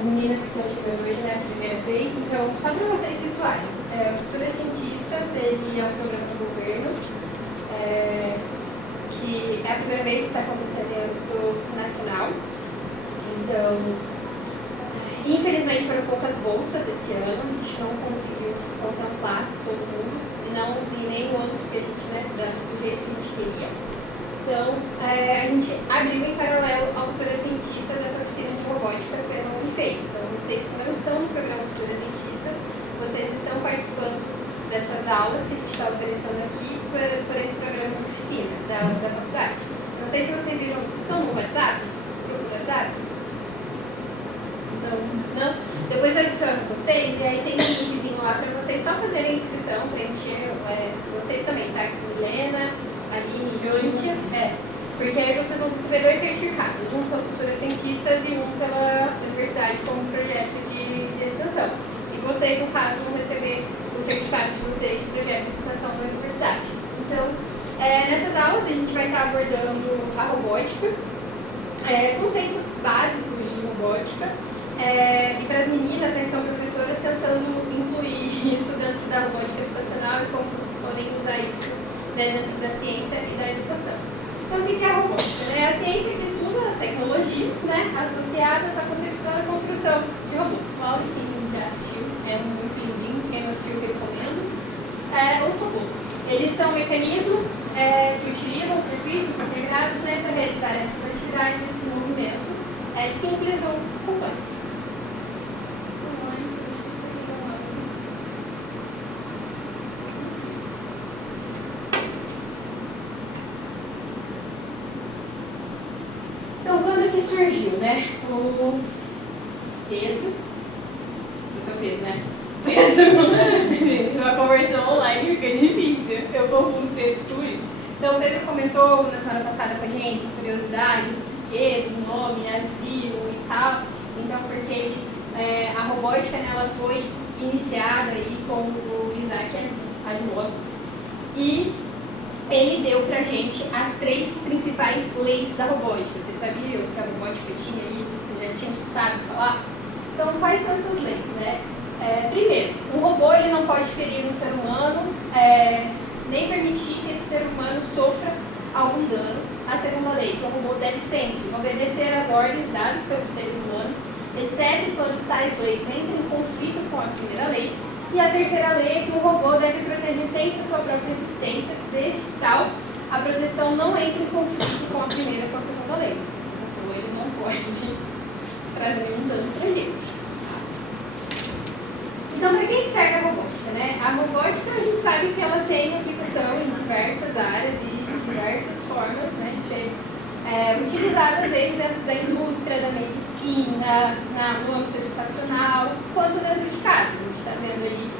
as meninas que estão chegando hoje, né, a primeira vez. Então, só para vocês situarem, o Futuras Cientistas, ele é um programa do governo, que é a primeira vez que está acontecendo em âmbito nacional. Então, infelizmente foram poucas bolsas esse ano, a gente não conseguiu contemplar todo mundo, não em nenhum âmbito que a gente, né, do jeito que a gente queria. Então, a gente abriu em paralelo ao Futuras Cientistas essa oficina de robótica pela Unifei. Então, vocês que não estão no programa Futuras Cientistas, vocês estão participando dessas aulas que a gente está oferecendo aqui por esse programa de oficina da faculdade. Não sei se vocês viram, vocês estão no WhatsApp? No grupo do WhatsApp? Então, não? Depois eu adiciono vocês e aí tem um linkzinho lá para vocês só fazerem a inscrição, preencher, vocês também, tá? Milena, Aline e Cíntia. Porque aí vocês vão receber 2 certificados, um pela Futuras Cientistas e um pela universidade como projeto de extensão. E vocês, no caso, vão receber o certificado de vocês de projeto de extensão da universidade. Então, nessas aulas a gente vai estar abordando a robótica, conceitos básicos de robótica, e para as meninas, né, que são professoras, tentando incluir isso dentro da robótica educacional e como vocês podem usar isso, né, dentro da ciência e da educação. Então, o que é a robótica? É a ciência que estuda as tecnologias, né, associadas à concepção e construção de robôs. Claro, quem já assistiu, é muito lindinho, quem não assistiu, recomendo. Os robôs. Eles são mecanismos que utilizam circuitos integrados, né, para realizar essas atividades, esses movimentos, simples ou complexos. Então, quando que surgiu, né? O Pedro, eu sou Pedro, né? Pedro, gente, uma conversão online fica difícil, eu confundo Pedro com isso. Então, o Pedro comentou na semana passada com a gente a curiosidade do porquê, do nome, Asilo e tal. Então, porque a robótica, né, ela foi iniciada aí com o Isaac Asimov. E ele deu pra gente as 3 principais leis da robótica. Vocês sabiam que a robótica tinha isso? Vocês já tinham escutado falar? Então, quais são essas leis, né? Primeiro, um robô ele não pode ferir um ser humano, nem permitir que esse ser humano sofra algum dano. A segunda lei, que o robô deve sempre obedecer às ordens dadas pelos seres humanos, exceto quando tais leis entram em conflito com a primeira lei. E a terceira lei é que o robô deve proteger sempre a sua própria existência, desde que tal a proteção não entre em conflito com a primeira e com a segunda lei. O robô ele não pode trazer nenhum dano para a gente. Então, para que serve a robótica, né? A robótica, a gente sabe que ela tem aplicação em diversas áreas e diversas formas, né, de ser utilizadas desde dentro da indústria, da medicina, no âmbito educacional, quanto dentro de casa. A gente está vendo ali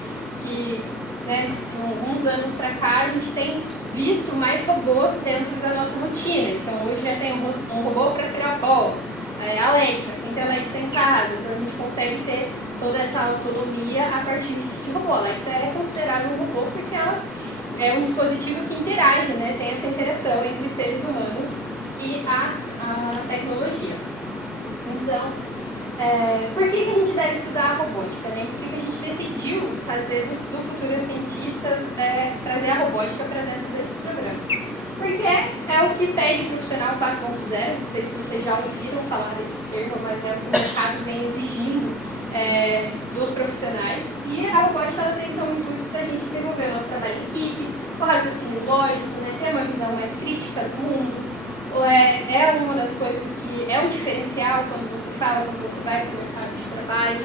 que, né, de alguns anos para cá, a gente tem visto mais robôs dentro da nossa rotina. Então, hoje já tem um robô para aspirar pó, Alexa, quem tem Alexa em casa. Então, a gente consegue ter toda essa autonomia a partir de robô. A Alexa é considerada um robô porque ela é um dispositivo que interage, né, tem essa interação entre os seres humanos e a tecnologia. Então, por que a gente deve estudar a robótica, né? Por que a gente decidiu fazer do Futuras Cientistas trazer a robótica para dentro desse programa? Porque é o que pede o profissional 4.0, não sei se vocês já ouviram falar desse termo, mas é o que o mercado vem exigindo dos profissionais. E a robótica ela tem então o intuito da gente desenvolver o nosso trabalho em equipe, o raciocínio lógico, né, ter uma visão mais crítica do mundo. É uma das coisas que é um diferencial quando você fala, quando você vai para o mercado de trabalho,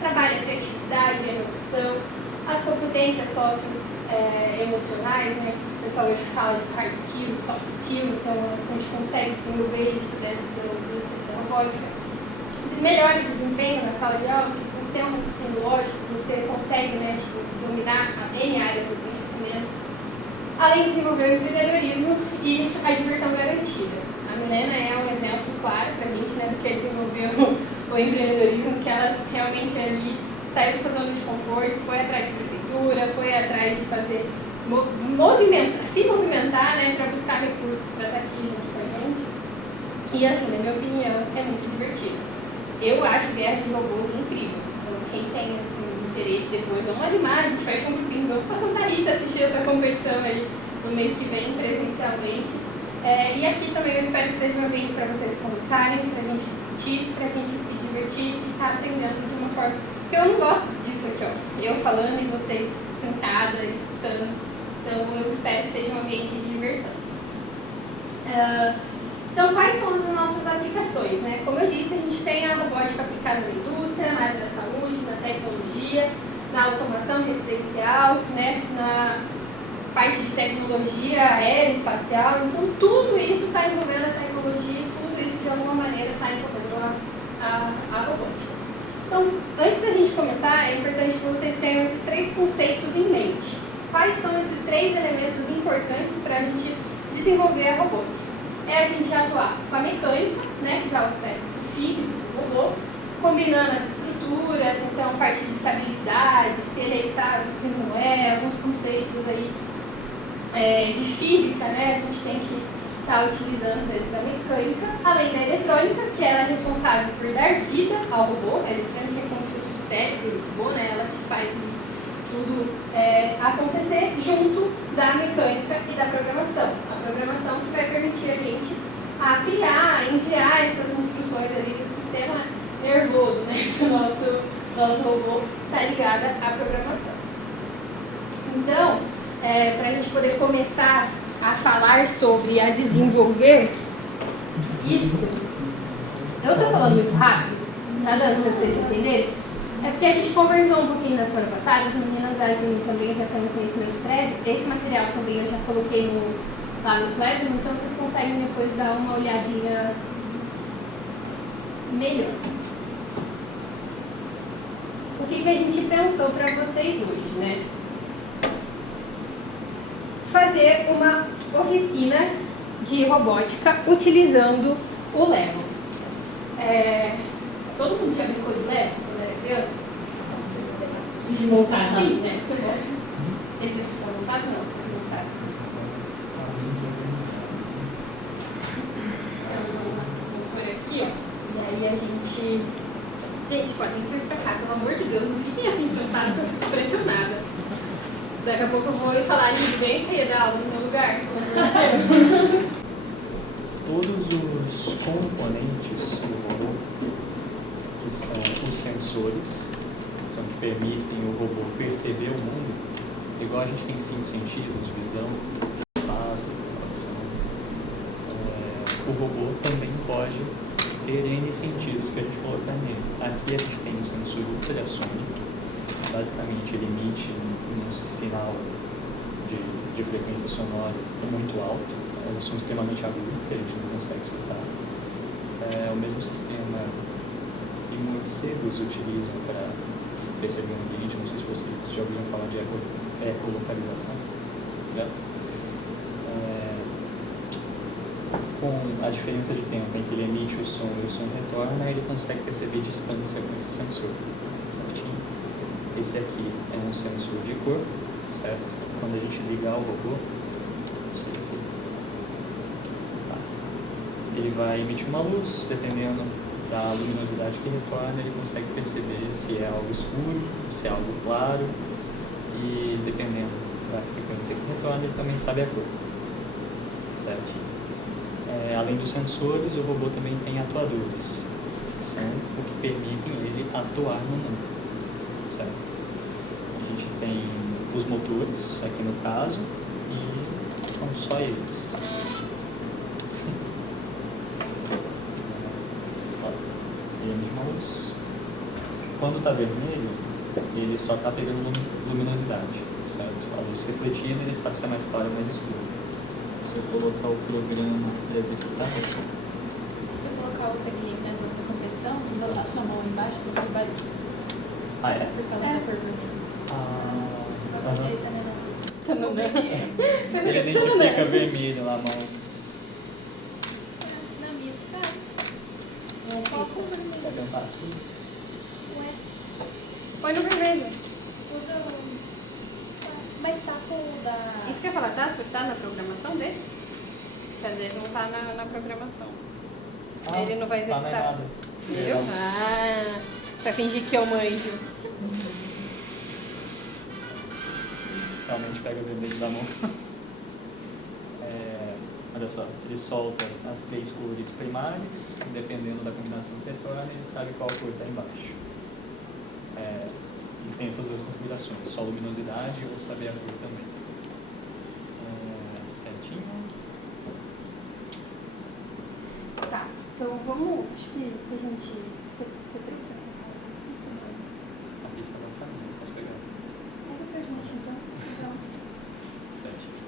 trabalha a criatividade, a inovação, as competências socioemocionais, né? O pessoal hoje fala de hard skills, soft skills, então a gente consegue desenvolver isso dentro da robótica. Você melhora o desempenho na sala de aula, porque se você tem um raciocínio lógico, você consegue, né, dominar as N áreas do conhecimento, além de desenvolver o empreendedorismo e a diversão garantida. A Milena é um exemplo claro para a gente, né, do que é desenvolver o empreendedorismo, que ela realmente ali saiu da sua zona de conforto, foi atrás de prefeitura, foi atrás de fazer, se movimentar, né, para buscar recursos para estar aqui junto com a gente. E assim, na minha opinião, é muito divertido. eu acho Guerra de Robôs incrível. Então, quem tem assim, interesse depois, vamos animar, a gente faz um grupinho, vamos para Santa Rita assistir essa competição aí no mês que vem, presencialmente. E aqui também eu espero que seja um ambiente para vocês conversarem, para a gente discutir, para a gente se divertir e estar aprendendo de uma forma... Porque eu não gosto disso aqui, ó. Eu falando e vocês sentada, escutando. Então eu espero que seja um ambiente de diversão. Então, quais são as nossas aplicações, né? Como eu disse, a gente tem a robótica aplicada na indústria, na área da saúde, na tecnologia, na automação residencial, né? Na parte de tecnologia aérea, espacial. Então, tudo isso está envolvendo a tecnologia e tudo isso, de alguma maneira, está envolvendo a robótica. Então, antes da gente começar, é importante que vocês tenham esses 3 conceitos em mente. Quais são esses 3 elementos importantes para a gente desenvolver a robótica? É a gente atuar com a mecânica, né, que dá o aspecto físico do robô, combinando as estruturas, então parte de estabilidade, se ele é estável, se não é, alguns conceitos aí de física, né, a gente tem que estar utilizando dentro da mecânica, além da eletrônica, que ela é responsável por dar vida ao robô. A eletrônica é como se fosse o cérebro do robô, né, ela que faz tudo acontecer junto da mecânica e da programação. A programação que vai permitir a gente criar, enviar essas instruções ali do sistema nervoso, né? Que o nosso robô está ligado à programação. Então, para a gente poder começar a falar sobre, a desenvolver isso, eu estou falando muito rápido? Está dando para vocês entenderem? É porque a gente conversou um pouquinho na semana passada, as meninas também já têm um conhecimento prévio. Esse material também eu já coloquei lá no Classroom, então vocês conseguem depois dar uma olhadinha melhor. O que a gente pensou para vocês hoje, né? Fazer uma oficina de robótica utilizando o Lego. Todo mundo já brincou de Lego quando era criança? De montar? Sim, né? Eu gosto. Esse é montado? Não, montado. Vou por aqui, ó. E aí a gente... Gente, podem vir pra cá, pelo amor de Deus, não fiquem assim sentados, eu fico pressionada. Daqui a pouco eu vou falar de vem que ia dar aula no meu lugar. Todos os componentes do robô, que são os sensores, que permitem o robô perceber o mundo, igual a gente tem 5 sentidos, visão, olfato, audição, o robô também pode ter N sentidos que a gente colocar nele. Aqui a gente tem um sensor ultrassônico, basicamente ele emite um sinal de frequência sonora muito alto, é um som extremamente agudo que a gente não consegue escutar. É o mesmo sistema que morcegos utilizam para perceber o ambiente. Não sei se vocês já ouviram falar de ecolocalização. Né? Com a diferença de tempo em que ele emite o som e o som retorna, ele consegue perceber distância com esse sensor. Certinho? Esse aqui é um sensor de cor, certo? Quando a gente ligar o robô, não sei se... Tá. Ele vai emitir uma luz, dependendo da luminosidade que retorna, ele consegue perceber se é algo escuro, se é algo claro, e dependendo da frequência que retorna, ele também sabe a cor. Certo? Além dos sensores, o robô também tem atuadores, que são o que permitem ele atuar no mundo. Certo? A gente tem os motores, aqui no caso, e são só eles. Ele emite uma luz. Quando está vermelho, ele só está pegando luminosidade, certo? A luz refletida, ele sabe se é mais claro ou mais escuro. Se eu colocar o programa para executar... Se você colocar o segmento na zona da competição, botar sua mão embaixo, você vai... Ah, é? Por causa da cor vermelha. Você vai fazer também não. Tá no branco. Ele identifica vermelho lá, a mão. Na minha fica... Qual cor vermelha? Quer tentar assim? Ué, Põe no vermelho. usa o... Mas tá com o da... Isso que eu ia falar, tá na programação dele? Porque às vezes não tá na programação. Ele não vai Tá, não é executar. nada. Viu? Ah, Pra fingir que eu manjo. Realmente pega vermelho da mão. Olha só, ele solta as 3 cores primárias, dependendo da combinação que retorna, ele sabe qual cor está embaixo. Ele tem essas 2 configurações, só luminosidade ou saber a cor também. Certinho. Tá, então vamos, acho que se a gente... Você trouxe A pista não sabe, não posso pegar. Pega pra gente, então. Certinho.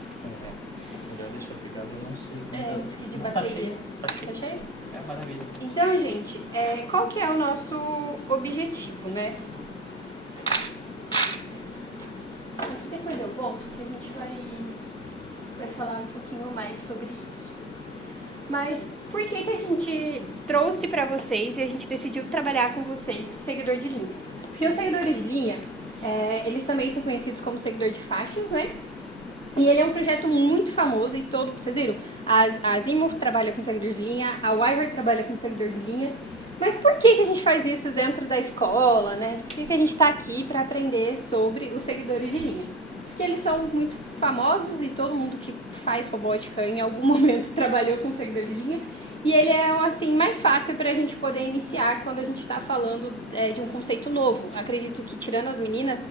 Melhor deixar ligado, eu não sei. Diz que de Não, bateria. Tá cheio. Tá cheio? Maravilha. Então, gente, qual que é o nosso objetivo, né? Mas depois eu volto, porque a gente vai falar um pouquinho mais sobre isso. Mas por que a gente trouxe para vocês e a gente decidiu trabalhar com vocês seguidor de linha? Porque os seguidores de linha, eles também são conhecidos como seguidor de faixas, né? E ele é um projeto muito famoso e todo, vocês viram? A Azimuth trabalha com seguidor de linha, a Wyvern trabalha com seguidor de linha. Mas por que a gente faz isso dentro da escola, né? Por que a gente está aqui para aprender sobre os seguidores de linha? Porque eles são muito famosos e todo mundo que faz robótica em algum momento trabalhou com seguidor de linha. E ele é, assim, mais fácil para a gente poder iniciar quando a gente está falando de um conceito novo. Acredito que, tirando as meninas,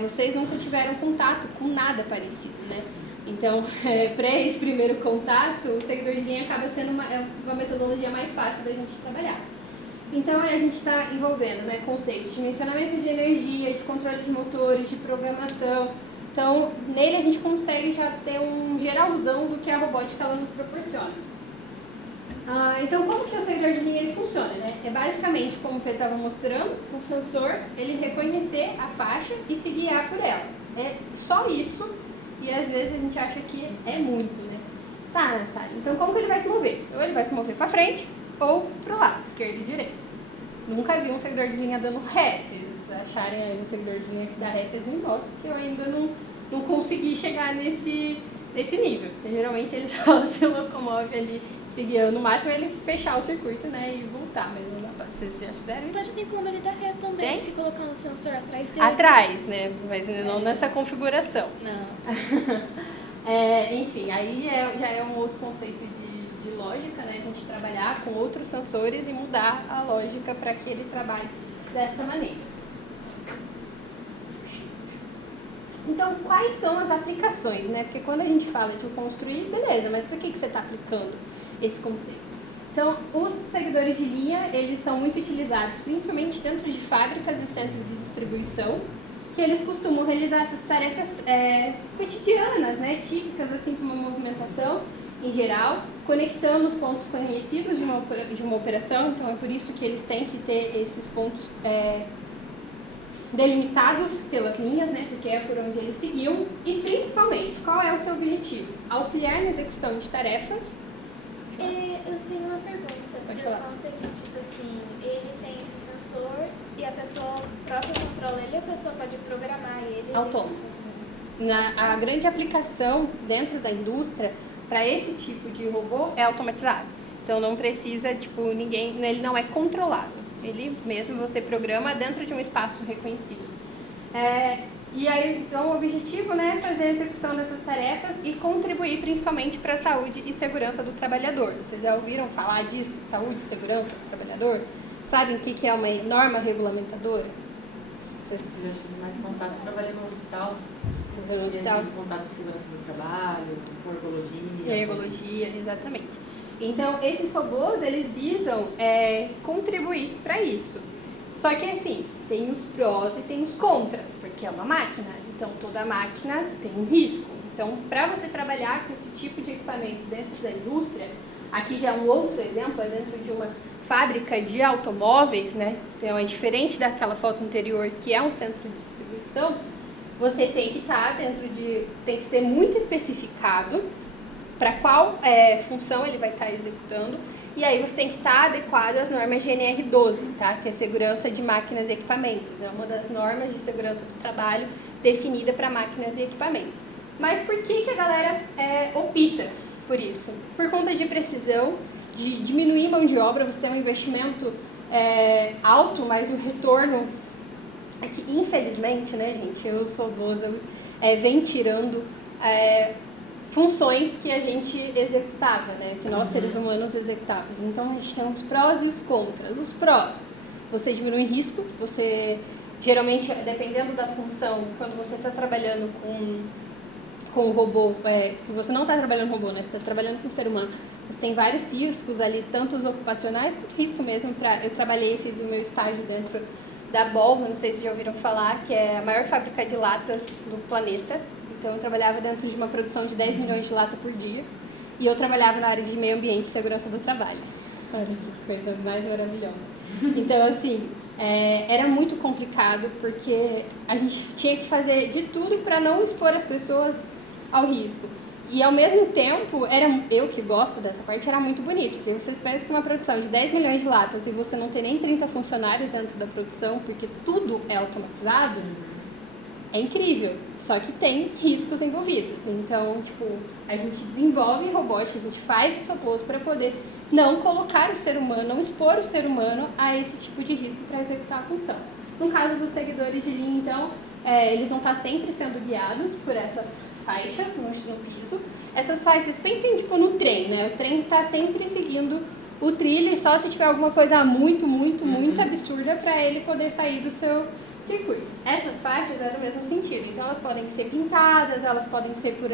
vocês nunca tiveram contato com nada parecido, né? Então, para esse primeiro contato, o seguidor de linha acaba sendo uma metodologia mais fácil da gente trabalhar. Então, a gente está envolvendo, né, conceitos de dimensionamento de energia, de controle de motores, de programação. Então, nele a gente consegue já ter um geralzão do que a robótica ela nos proporciona. Então, como que o seguidor de linha ele funciona, né? É basicamente, como o Pedro estava mostrando, o sensor, ele reconhecer a faixa e se guiar por ela. É só isso, e às vezes a gente acha que é muito, né? Tá. Então, como que ele vai se mover? Ou ele vai se mover para frente, ou para o lado, esquerda e direita. Nunca vi um seguidor de linha dando ré. Se vocês acharem aí um seguidor de linha que dá ré, vocês me mostram, porque eu ainda não consegui chegar nesse nível. Porque geralmente ele só se locomove ali, se guiando. No máximo ele fechar o circuito, né, e voltar. Mas não dá pra... Vocês já fizeram isso? Mas tem como ele dar ré também, Tem? se colocar um sensor atrás dele. Atrás, né? Mas não nessa configuração. Não. Enfim, aí já é um outro conceito de lógica, né? A gente trabalhar com outros sensores e mudar a lógica para que ele trabalhe dessa maneira. Então, quais são as aplicações, né? Porque quando a gente fala de construir, beleza, mas por que você está aplicando esse conceito? Então, os seguidores de linha, eles são muito utilizados, principalmente dentro de fábricas e centros de distribuição, que eles costumam realizar essas tarefas cotidianas, né? Típicas, assim, como uma movimentação, em geral, conectando os pontos conhecidos de uma operação. Então, é por isso que eles têm que ter esses pontos delimitados pelas linhas, né? Porque é por onde eles seguiam. E, principalmente, qual é o seu objetivo? Auxiliar na execução de tarefas. Eu tenho uma pergunta. Pode falar. Conta que, tipo assim, ele tem esse sensor e a pessoa própria controla ele, a pessoa pode programar ele. Autônomo. A grande aplicação dentro da indústria para esse tipo de robô é automatizado. Então não precisa, ele não é controlado. Ele mesmo você programa dentro de um espaço reconhecido. E aí, então, o objetivo, né, é fazer a execução dessas tarefas e contribuir principalmente para a saúde e segurança do trabalhador. Vocês já ouviram falar disso? Saúde e segurança do trabalhador? Sabem o que é uma norma regulamentadora? Vocês tiveram mais contato, eu trabalhei no hospital. No hospital. De contato com segurança do trabalho, com ergologia. Ergologia, exatamente. Então, esses robôs, eles visam contribuir para isso. Só que, assim, tem os prós e tem os contras, porque é uma máquina. Então, toda máquina tem um risco. Então, para você trabalhar com esse tipo de equipamento dentro da indústria, aqui já é um outro exemplo, é dentro de uma fábrica de automóveis, né? Então, é diferente daquela foto anterior, que é um centro de distribuição. Você tem que estar tem que ser muito especificado para qual função ele vai estar executando, e aí você tem que estar adequado às normas GNR12, tá? Que é segurança de máquinas e equipamentos, é uma das normas de segurança do trabalho definida para máquinas e equipamentos. Mas por que a galera opta por isso? Por conta de precisão, de diminuir mão de obra, você tem um investimento alto, mas o retorno é que, infelizmente, né, gente, os robôs vêm tirando funções que a gente executava, né, que nós seres humanos executávamos. Então, a gente tem os prós e os contras. Os prós, você diminui risco, você, geralmente, dependendo da função, quando você está trabalhando com o robô, você não está trabalhando com robô, né, você está trabalhando com o ser humano, você tem vários riscos ali, tanto os ocupacionais quanto risco mesmo. Eu trabalhei, fiz o meu estágio dentro da Bolva, não sei se já ouviram falar, que é a maior fábrica de latas do planeta. Então, eu trabalhava dentro de uma produção de 10 milhões de latas por dia. E eu trabalhava na área de meio ambiente e segurança do trabalho. Olha que coisa mais maravilhosa. Então, assim, era muito complicado, porque a gente tinha que fazer de tudo para não expor as pessoas ao risco. E, ao mesmo tempo, eu que gosto dessa parte, era muito bonito. Porque vocês pensam que uma produção de 10 milhões de latas e você não tem nem 30 funcionários dentro da produção, porque tudo é automatizado, é incrível. Só que tem riscos envolvidos. Então, tipo, a gente desenvolve robótica, a gente faz isso oposto para poder não colocar o ser humano, não expor o ser humano a esse tipo de risco para executar a função. No caso dos seguidores de linha, então, eles vão estar sempre sendo guiados por essas faixas no piso. Essas faixas, pensem tipo no trem, né? O trem está sempre seguindo o trilho, e só se tiver alguma coisa muito absurda para ele poder sair do seu circuito. Essas faixas é no mesmo sentido, então elas podem ser pintadas, elas podem ser por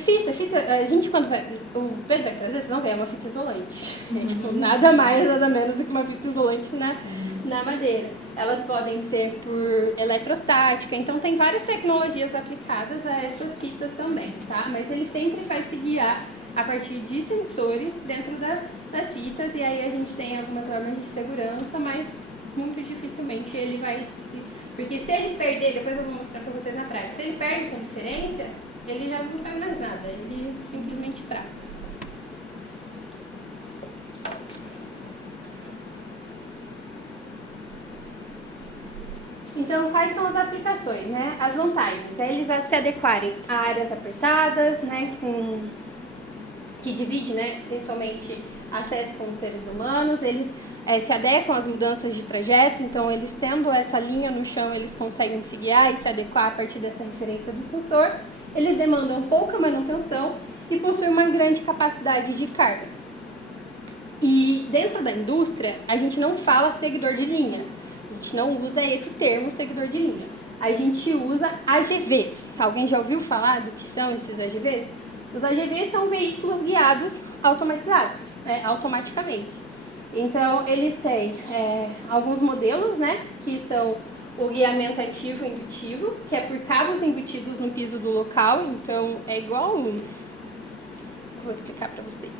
fita, a gente quando vai, o Pedro vai trazer, vocês vão ver, é uma fita isolante, tipo, nada mais, nada menos do que uma fita isolante na madeira. Elas podem ser por eletrostática, então tem várias tecnologias aplicadas a essas fitas também, tá? Mas ele sempre vai se guiar a partir de sensores dentro das fitas, e aí a gente tem algumas normas de segurança, mas muito dificilmente ele vai se... Porque se ele perder, depois eu vou mostrar pra vocês na prática, se ele perde essa referência, ele já não faz mais nada, ele simplesmente trava. Então, quais são as aplicações, né? As vantagens, eles se adequarem a áreas apertadas, né, que divide, né, principalmente acesso com os seres humanos, eles se adequam às mudanças de trajeto, então eles tendo essa linha no chão, eles conseguem se guiar e se adequar a partir dessa referência do sensor, eles demandam pouca manutenção e possuem uma grande capacidade de carga. E dentro da indústria, a gente não fala seguidor de linha. A gente não usa esse termo, seguidor de linha. A gente usa AGVs. Alguém já ouviu falar do que são esses AGVs? Os AGVs são veículos guiados automatizados, né, automaticamente. Então, eles têm alguns modelos, né, que são o guiamento ativo e indutivo, que é por cabos embutidos no piso do local. Então, é igual... Vou explicar para vocês.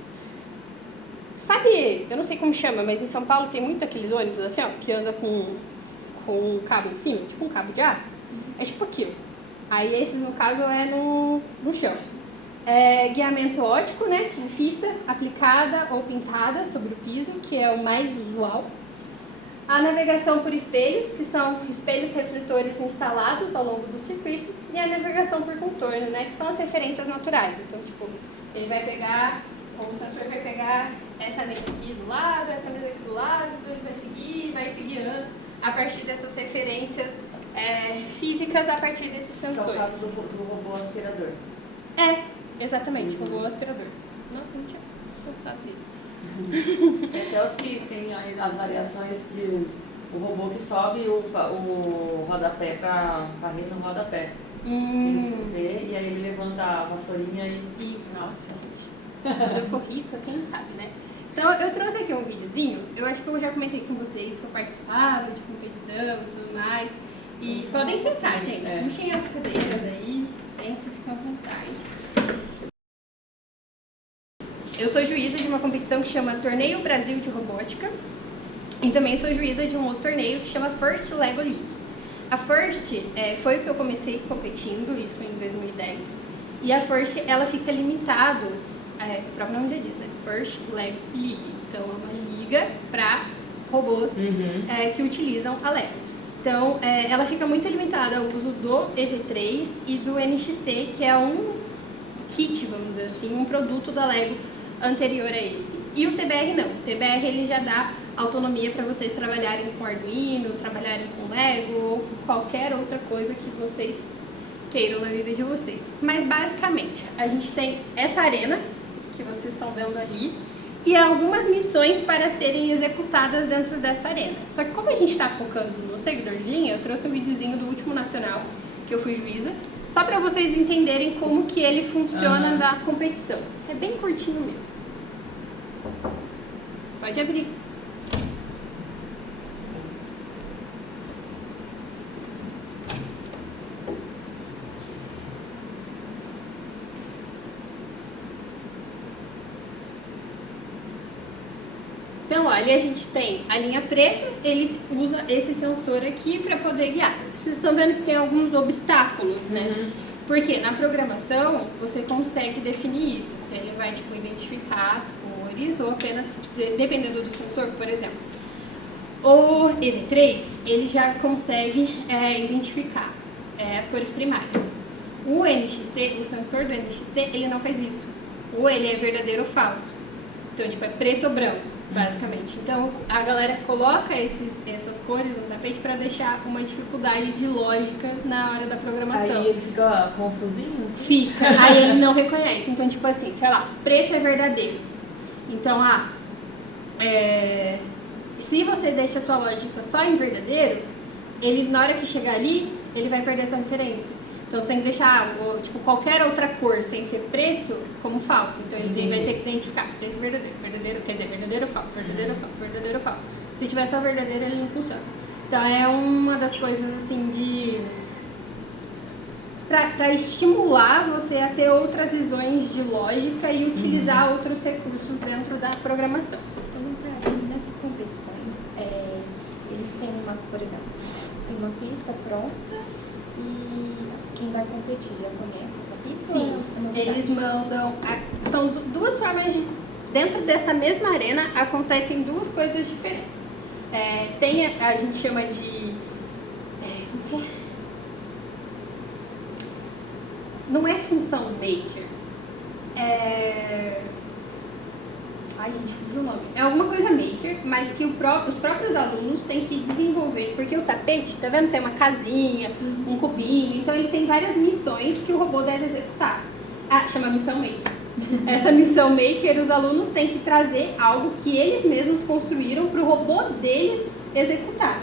Sabe, eu não sei como chama, mas em São Paulo tem muito aqueles ônibus assim, ó, que anda com um cabo em cima, tipo um cabo de aço. É tipo aquilo. Aí esses, no caso, é no chão. Guiamento óptico, né, que fita aplicada ou pintada sobre o piso, que é o mais usual. A navegação por espelhos, que são espelhos refletores instalados ao longo do circuito. E a navegação por contorno, né, que são as referências naturais. Então, tipo, ele vai pegar... O sensor vai pegar essa mesa aqui do lado, essa mesa aqui do lado, ele vai se guiando a partir dessas referências físicas, a partir desses sensores. Que é o caso do robô aspirador. Exatamente, robô aspirador. Nossa, não tinha pensado nele. Tem até os que tem aí as variações que o robô que sobe o rodapé para varrer no rodapé. Ele se vê e aí ele levanta a vassourinha e... Nossa, gente. Quando eu for rica, quem sabe, né? Então, eu trouxe aqui um videozinho. Eu acho que eu já comentei com vocês que eu participava de competição e tudo mais. E podem sentar, gente. Puxem as cadeiras aí, sempre fiquem à vontade. Eu sou juíza de uma competição que chama Torneio Brasil de Robótica. E também sou juíza de um outro torneio que chama First Lego League. A First foi o que eu comecei competindo, isso em 2010. E a First, ela fica limitado... o próprio nome já diz, né? First Lego League. Então, é uma liga para robôs que utilizam a Lego. Então, ela fica muito limitada ao uso do EV3 e do NXT, que é um kit, vamos dizer assim, um produto da Lego anterior a esse. E o TBR não. O TBR ele já dá autonomia para vocês trabalharem com Arduino, trabalharem com Lego ou com qualquer outra coisa que vocês queiram na vida de vocês. Mas basicamente, a gente tem essa arena que vocês estão vendo ali e algumas missões para serem executadas dentro dessa arena. Só que como a gente está focando no seguidor de linha, eu trouxe um videozinho do último nacional que eu fui juíza, só para vocês entenderem como que ele funciona da competição. É bem curtinho mesmo. Pode abrir. Então, olha, ali a gente tem a linha preta, ele usa esse sensor aqui para poder guiar. Vocês estão vendo que tem alguns obstáculos, né? Porque na programação você consegue definir isso, se ele vai tipo, identificar as cores ou apenas, dependendo do sensor, por exemplo. O EV3, ele já consegue identificar as cores primárias. O NXT, o sensor do NXT, ele não faz isso. Ou ele é verdadeiro ou falso. Então, tipo, é preto ou branco, basicamente. Então, a galera coloca essas cores no tapete para deixar uma dificuldade de lógica na hora da programação. Aí ele fica confusinho? Assim? Fica. Aí ele não reconhece. Então, tipo assim, sei lá, preto é verdadeiro. Então, se você deixa a sua lógica só em verdadeiro, ele, na hora que chegar ali, ele vai perder a sua referência. Então, você tem que deixar tipo, qualquer outra cor sem ser preto como falso. Então, ele vai ter que identificar preto e verdadeiro, quer dizer, verdadeiro ou falso, verdadeiro ou falso, verdadeiro ou falso. Se tiver só verdadeiro, ele não funciona. Então, é uma das coisas, assim, para estimular você a ter outras visões de lógica e utilizar outros recursos dentro da programação. Nessas competições, eles têm por exemplo, tem uma pista pronta e quem vai competir já conhece essa pista? Sim, eles mandam. São duas formas de. Dentro dessa mesma arena acontecem duas coisas diferentes. A gente chama de. Como que é? Não é função maker. Ai, gente, fugiu o nome. É alguma coisa maker, mas que os próprios alunos têm que desenvolver. Porque o tapete, tá vendo? Tem uma casinha, um cubinho. Então, ele tem várias missões que o robô deve executar. Chama missão maker. Essa missão maker, os alunos têm que trazer algo que eles mesmos construíram para o robô deles executar.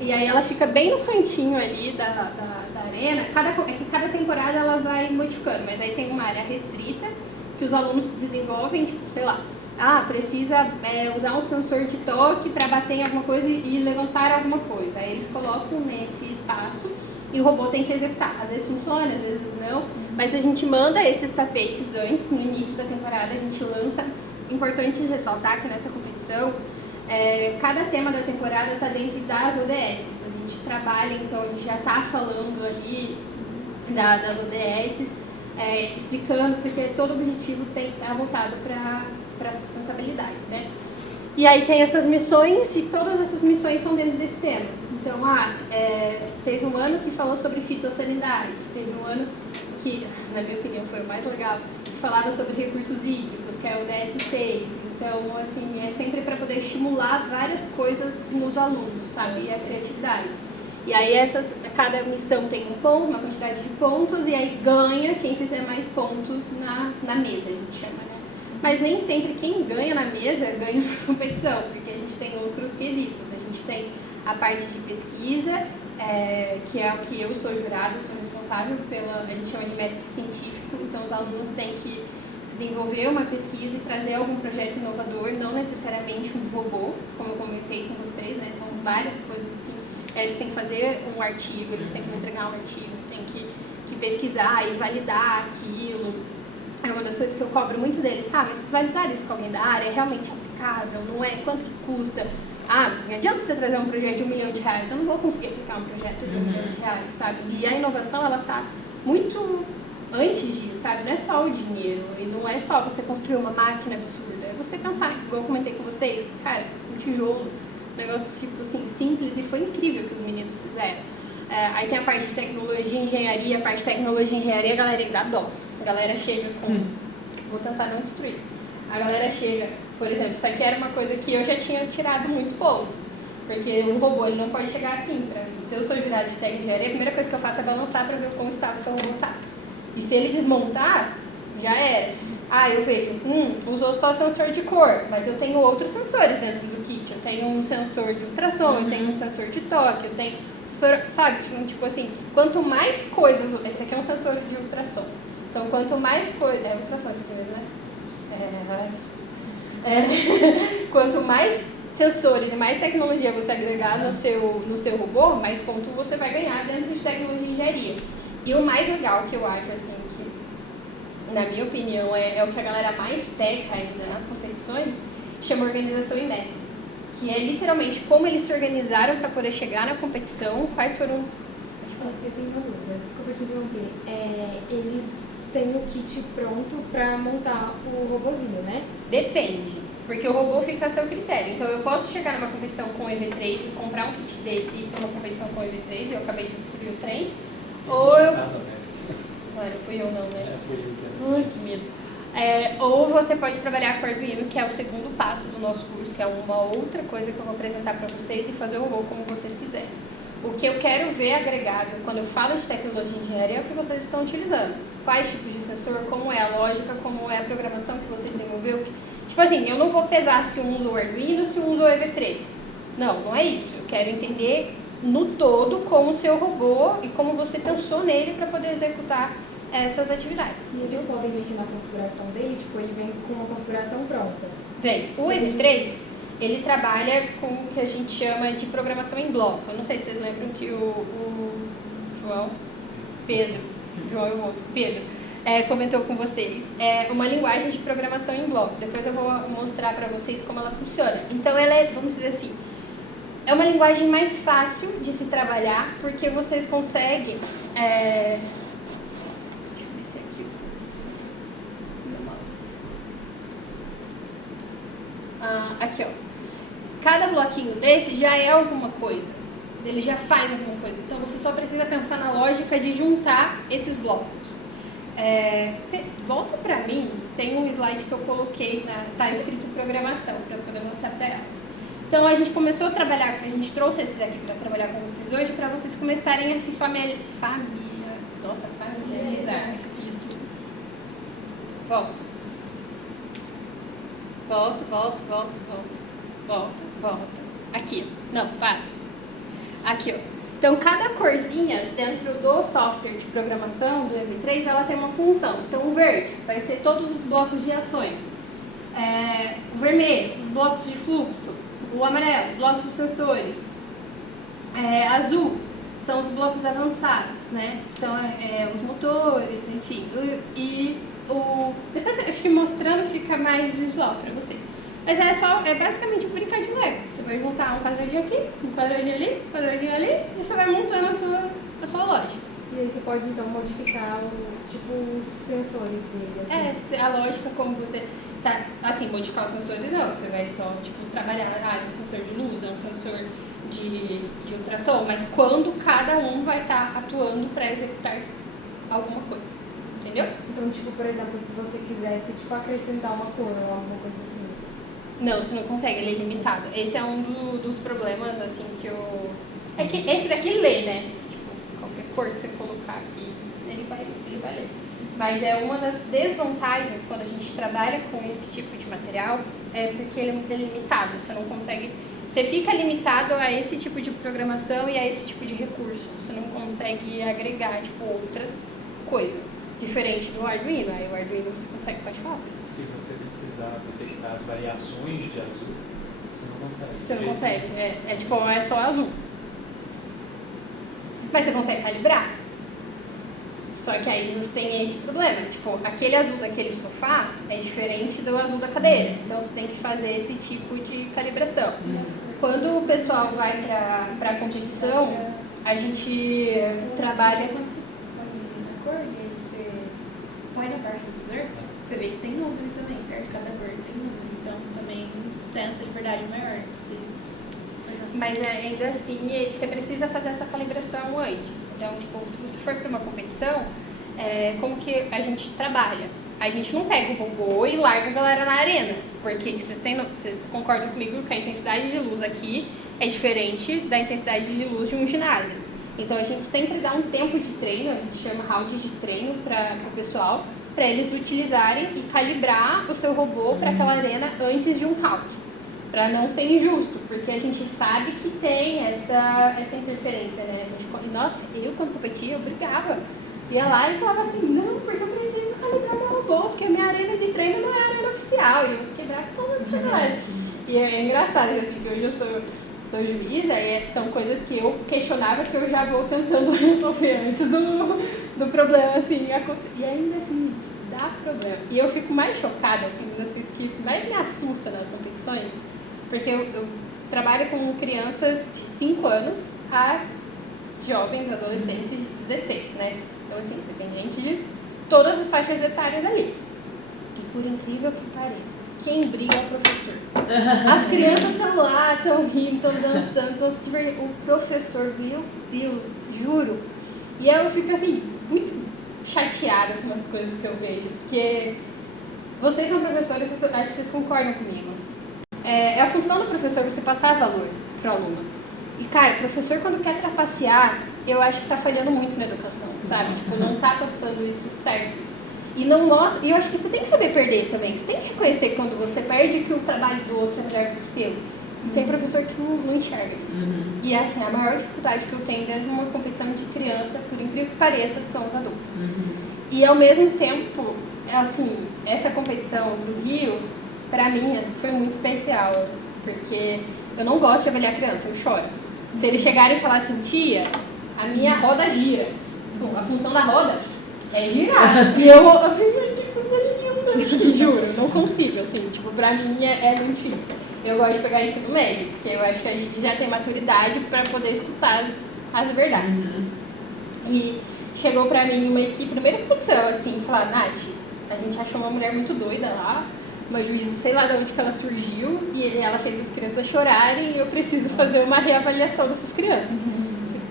E aí, ela fica bem no cantinho ali da arena. Cada temporada, ela vai modificando. Mas aí tem uma área restrita que os alunos desenvolvem, tipo, sei lá, precisa usar um sensor de toque para bater em alguma coisa e levantar alguma coisa. Aí eles colocam nesse espaço e o robô tem que executar. Às vezes funciona, às vezes não. Mas a gente manda esses tapetes antes, no início da temporada a gente lança. Importante ressaltar que nessa competição, cada tema da temporada está dentro das ODS. A gente trabalha, então a gente já está falando ali das ODS, explicando, porque todo objetivo tem que estar voltado para sustentabilidade, né? E aí tem essas missões e todas essas missões são dentro desse tema. Então, teve um ano que falou sobre fitossanidade, teve um ano que, na minha opinião, foi o mais legal, que falava sobre recursos hídricos, que é o DS6. Então, assim, é sempre para poder estimular várias coisas nos alunos, sabe? E a criatividade. E aí cada missão tem um ponto, uma quantidade de pontos, e aí ganha quem fizer mais pontos na mesa, a gente chama, né? Mas nem sempre quem ganha na mesa ganha na competição, porque a gente tem outros quesitos. A gente tem a parte de pesquisa, que é o que eu sou jurado, sou responsável a gente chama de mérito científico, então os alunos têm que desenvolver uma pesquisa e trazer algum projeto inovador, não necessariamente um robô, como eu comentei com vocês, né? Então várias coisas assim. Eles têm que fazer um artigo, eles têm que entregar um artigo, têm que pesquisar e validar aquilo. É uma das coisas que eu cobro muito deles. Mas se validar isso com alguém da área, é realmente aplicável? Não é? Quanto que custa? Não adianta você trazer um projeto de R$1 milhão, eu não vou conseguir aplicar um projeto de R$1 milhão, sabe? E a inovação, ela tá muito antes disso, sabe? Não é só o dinheiro, e não é só você construir uma máquina absurda, é você pensar, igual eu comentei com vocês, cara, um tijolo, negócio tipo assim, simples, e foi incrível que os meninos fizeram. Aí tem a parte de tecnologia e engenharia, a parte de tecnologia e engenharia, a galera dá dó. A galera chega com... Vou tentar não destruir. A galera chega Por exemplo, isso aqui era uma coisa que eu já tinha tirado muitos pontos. Porque o robô ele não pode chegar assim pra mim. Se eu sou jurada de técnica de engenharia, a primeira coisa que eu faço é balançar para ver como está o seu robô tá. E se ele desmontar, já era. Eu vejo, usou só sensor de cor, mas eu tenho outros sensores dentro do kit. Eu tenho um sensor de ultrassom, eu tenho um sensor de toque, eu tenho sensor, sabe? Tipo assim, quanto mais coisas... Esse aqui é um sensor de ultrassom. Então, quanto mais coisas... É ultrassom esse aqui, né? Quanto mais sensores e mais tecnologia você agregar no seu robô, mais ponto você vai ganhar dentro de tecnologia de engenharia. E o mais legal que eu acho, assim, que, na minha opinião, é o que a galera mais peca ainda nas competições, chama organização e método. Que é literalmente como eles se organizaram para poder chegar na competição, quais foram... Eu tenho uma dúvida, desculpa te interromper. Eles têm o kit pronto para montar o robozinho, né? Depende, porque o robô fica a seu critério. Então eu posso chegar numa competição com o EV3 e comprar um kit desse e ir para uma competição com o EV3, eu acabei de destruir o trem. Ou eu... Não fui eu não, né? Foi ele que era. Ai, que medo. Ou você pode trabalhar com o Arduino, que é o segundo passo do nosso curso, que é uma outra coisa que eu vou apresentar para vocês e fazer o robô como vocês quiserem. O que eu quero ver agregado quando eu falo de tecnologia de engenharia é o que vocês estão utilizando. Quais tipos de sensor, como é a lógica, como é a programação que você desenvolveu. Tipo assim, eu não vou pesar se um usa o Arduino, se um usa o EV3. Não é isso. Eu quero entender no todo como o seu robô e como você pensou nele para poder executar essas atividades. E eles podem mexer na configuração dele, tipo, ele vem com uma configuração pronta. Vem. O EV3, ele trabalha com o que a gente chama de programação em bloco. Eu não sei se vocês lembram que o Pedro, comentou com vocês. É uma linguagem de programação em bloco. Depois eu vou mostrar para vocês como ela funciona. Então ela é, vamos dizer assim, é uma linguagem mais fácil de se trabalhar, porque vocês conseguem... Deixa eu ver se é aqui. Aqui, ó. Cada bloquinho desse já é alguma coisa. Ele já faz alguma coisa. Então, você só precisa pensar na lógica de juntar esses blocos. Volta pra mim. Tem um slide que eu coloquei, tá escrito programação, para poder mostrar para elas. Então, a gente começou a trabalhar, a gente trouxe esses aqui para trabalhar com vocês hoje, para vocês começarem a se familiarizar. Isso. Volta. Aqui, não, passa. Aqui, ó. Então, cada corzinha dentro do software de programação do EV3, ela tem uma função. Então, o verde vai ser todos os blocos de ações. O vermelho, os blocos de fluxo. O amarelo, blocos de sensores. Azul são os blocos avançados, né? Então, os motores, enfim. Depois, acho que mostrando fica mais visual para vocês. Mas é basicamente brincar de Lego. Você vai juntar um quadradinho aqui, um quadradinho ali, um quadradinho ali, e você vai montando a sua lógica. E aí você pode, então, modificar os sensores dele, assim. A lógica, como você tá, assim, modificar os sensores não, você vai só, trabalhar, um sensor de luz, um sensor de ultrassom, mas quando cada um vai estar atuando para executar alguma coisa, entendeu? Então, por exemplo, se você quisesse, acrescentar uma cor ou alguma coisa assim. Não, você não consegue, ele é limitado. Esse é um dos problemas, assim, que eu... É que esse daqui lê, né? Qualquer cor que você colocar aqui, ele vai ler. Mas é uma das desvantagens quando a gente trabalha com esse tipo de material, porque ele é limitado, você não consegue... Você fica limitado a esse tipo de programação e a esse tipo de recurso. Você não consegue agregar, outras coisas. Diferente do Arduino. Aí o Arduino você consegue, pode falar. Se você precisar detectar as variações de azul, você não consegue. Você não consegue. É só azul. Mas você consegue calibrar. Só que aí você tem esse problema. Aquele azul daquele sofá é diferente do azul da cadeira. Então você tem que fazer esse tipo de calibração. Quando o pessoal vai para a competição, a gente trabalha... Quando você vai na cor, e aí você vai na parte do visor, você vê que tem número também, certo? Cada cor tem número. Então também tem essa liberdade maior. Mas ainda assim, você precisa fazer essa calibração antes. Então, se você for para uma competição, como que a gente trabalha? A gente não pega o robô e larga a galera na arena. porque vocês concordam comigo que a intensidade de luz aqui é diferente da intensidade de luz de um ginásio. Então a gente sempre dá um tempo de treino, a gente chama rounds de treino para o pessoal, para eles utilizarem e calibrar o seu robô para aquela arena antes de um round, para não ser injusto, porque a gente sabe que tem essa interferência, né? Nossa, eu quando competia, eu brigava. Ia lá e falava assim, não, porque eu preciso calibrar meu robô, porque a minha arena de treino não é a arena oficial, e eu vou quebrar com o cenário. E é engraçado, assim, que hoje eu sou juiz, aí são coisas que eu questionava que eu já vou tentando resolver antes do problema, assim, e ainda assim, dá problema. E eu fico mais chocada, assim, uma das coisas que mais me assusta nas competições, porque eu trabalho com crianças de 5 anos a jovens, adolescentes de 16, né? Então, assim, você tem gente de todas as faixas etárias ali. E por incrível que pareça, quem briga é o professor. As crianças estão lá, estão rindo, estão dançando, estão se divertindo. O professor, meu Deus, juro. E eu fico, assim, muito chateada com as coisas que eu vejo. Porque vocês são professores, acho que vocês concordam comigo. É a função do professor você passar valor para o aluno. E, cara, o professor, quando quer trapacear, eu acho que tá falhando muito na educação, sabe? Tipo, não tá passando isso certo. E não mostra. E eu acho que você tem que saber perder também. Você tem que reconhecer quando você perde que o trabalho do outro é melhor que o seu. E tem professor que não enxerga isso. E assim, a maior dificuldade que eu tenho dentro de uma competição de criança, por incrível que pareça, são os adultos. E ao mesmo tempo, assim, essa competição do Rio, pra mim, foi muito especial. Porque eu não gosto de avaliar criança, eu choro. Se eles chegarem e falar assim, tia, a minha roda gira. Bom, a função da roda é girar. E eu assim, que coisa linda. Juro, não consigo, assim, tipo, pra mim é muito difícil. Eu gosto de pegar ensino médio, porque eu acho que a gente já tem maturidade pra poder escutar as verdades. E chegou pra mim uma equipe, no meio da competição, assim, falar, Nath, a gente achou uma mulher muito doida lá, uma juíza, sei lá de onde que ela surgiu, e ela fez as crianças chorarem e eu preciso fazer uma reavaliação dessas crianças.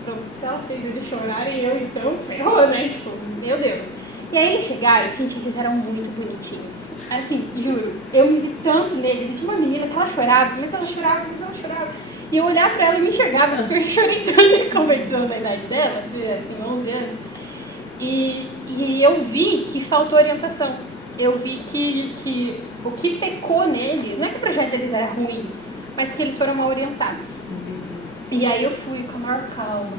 Pronto, se ela fez eles chorarem, eu então ferrou, né? Tipo, meu Deus. E aí eles chegaram, gente, eles eram muito bonitinhos. Assim, juro, eu me vi tanto neles. E tinha uma menina que ela chorava, mas ela chorava. E eu olhava pra ela e me enxergava, porque eu chorei tanto na competição da idade dela, assim, 11 anos. E eu vi que faltou orientação. Eu vi que o que pecou neles, não é que o projeto deles era ruim, mas porque eles foram mal orientados. E aí eu fui com a maior calma,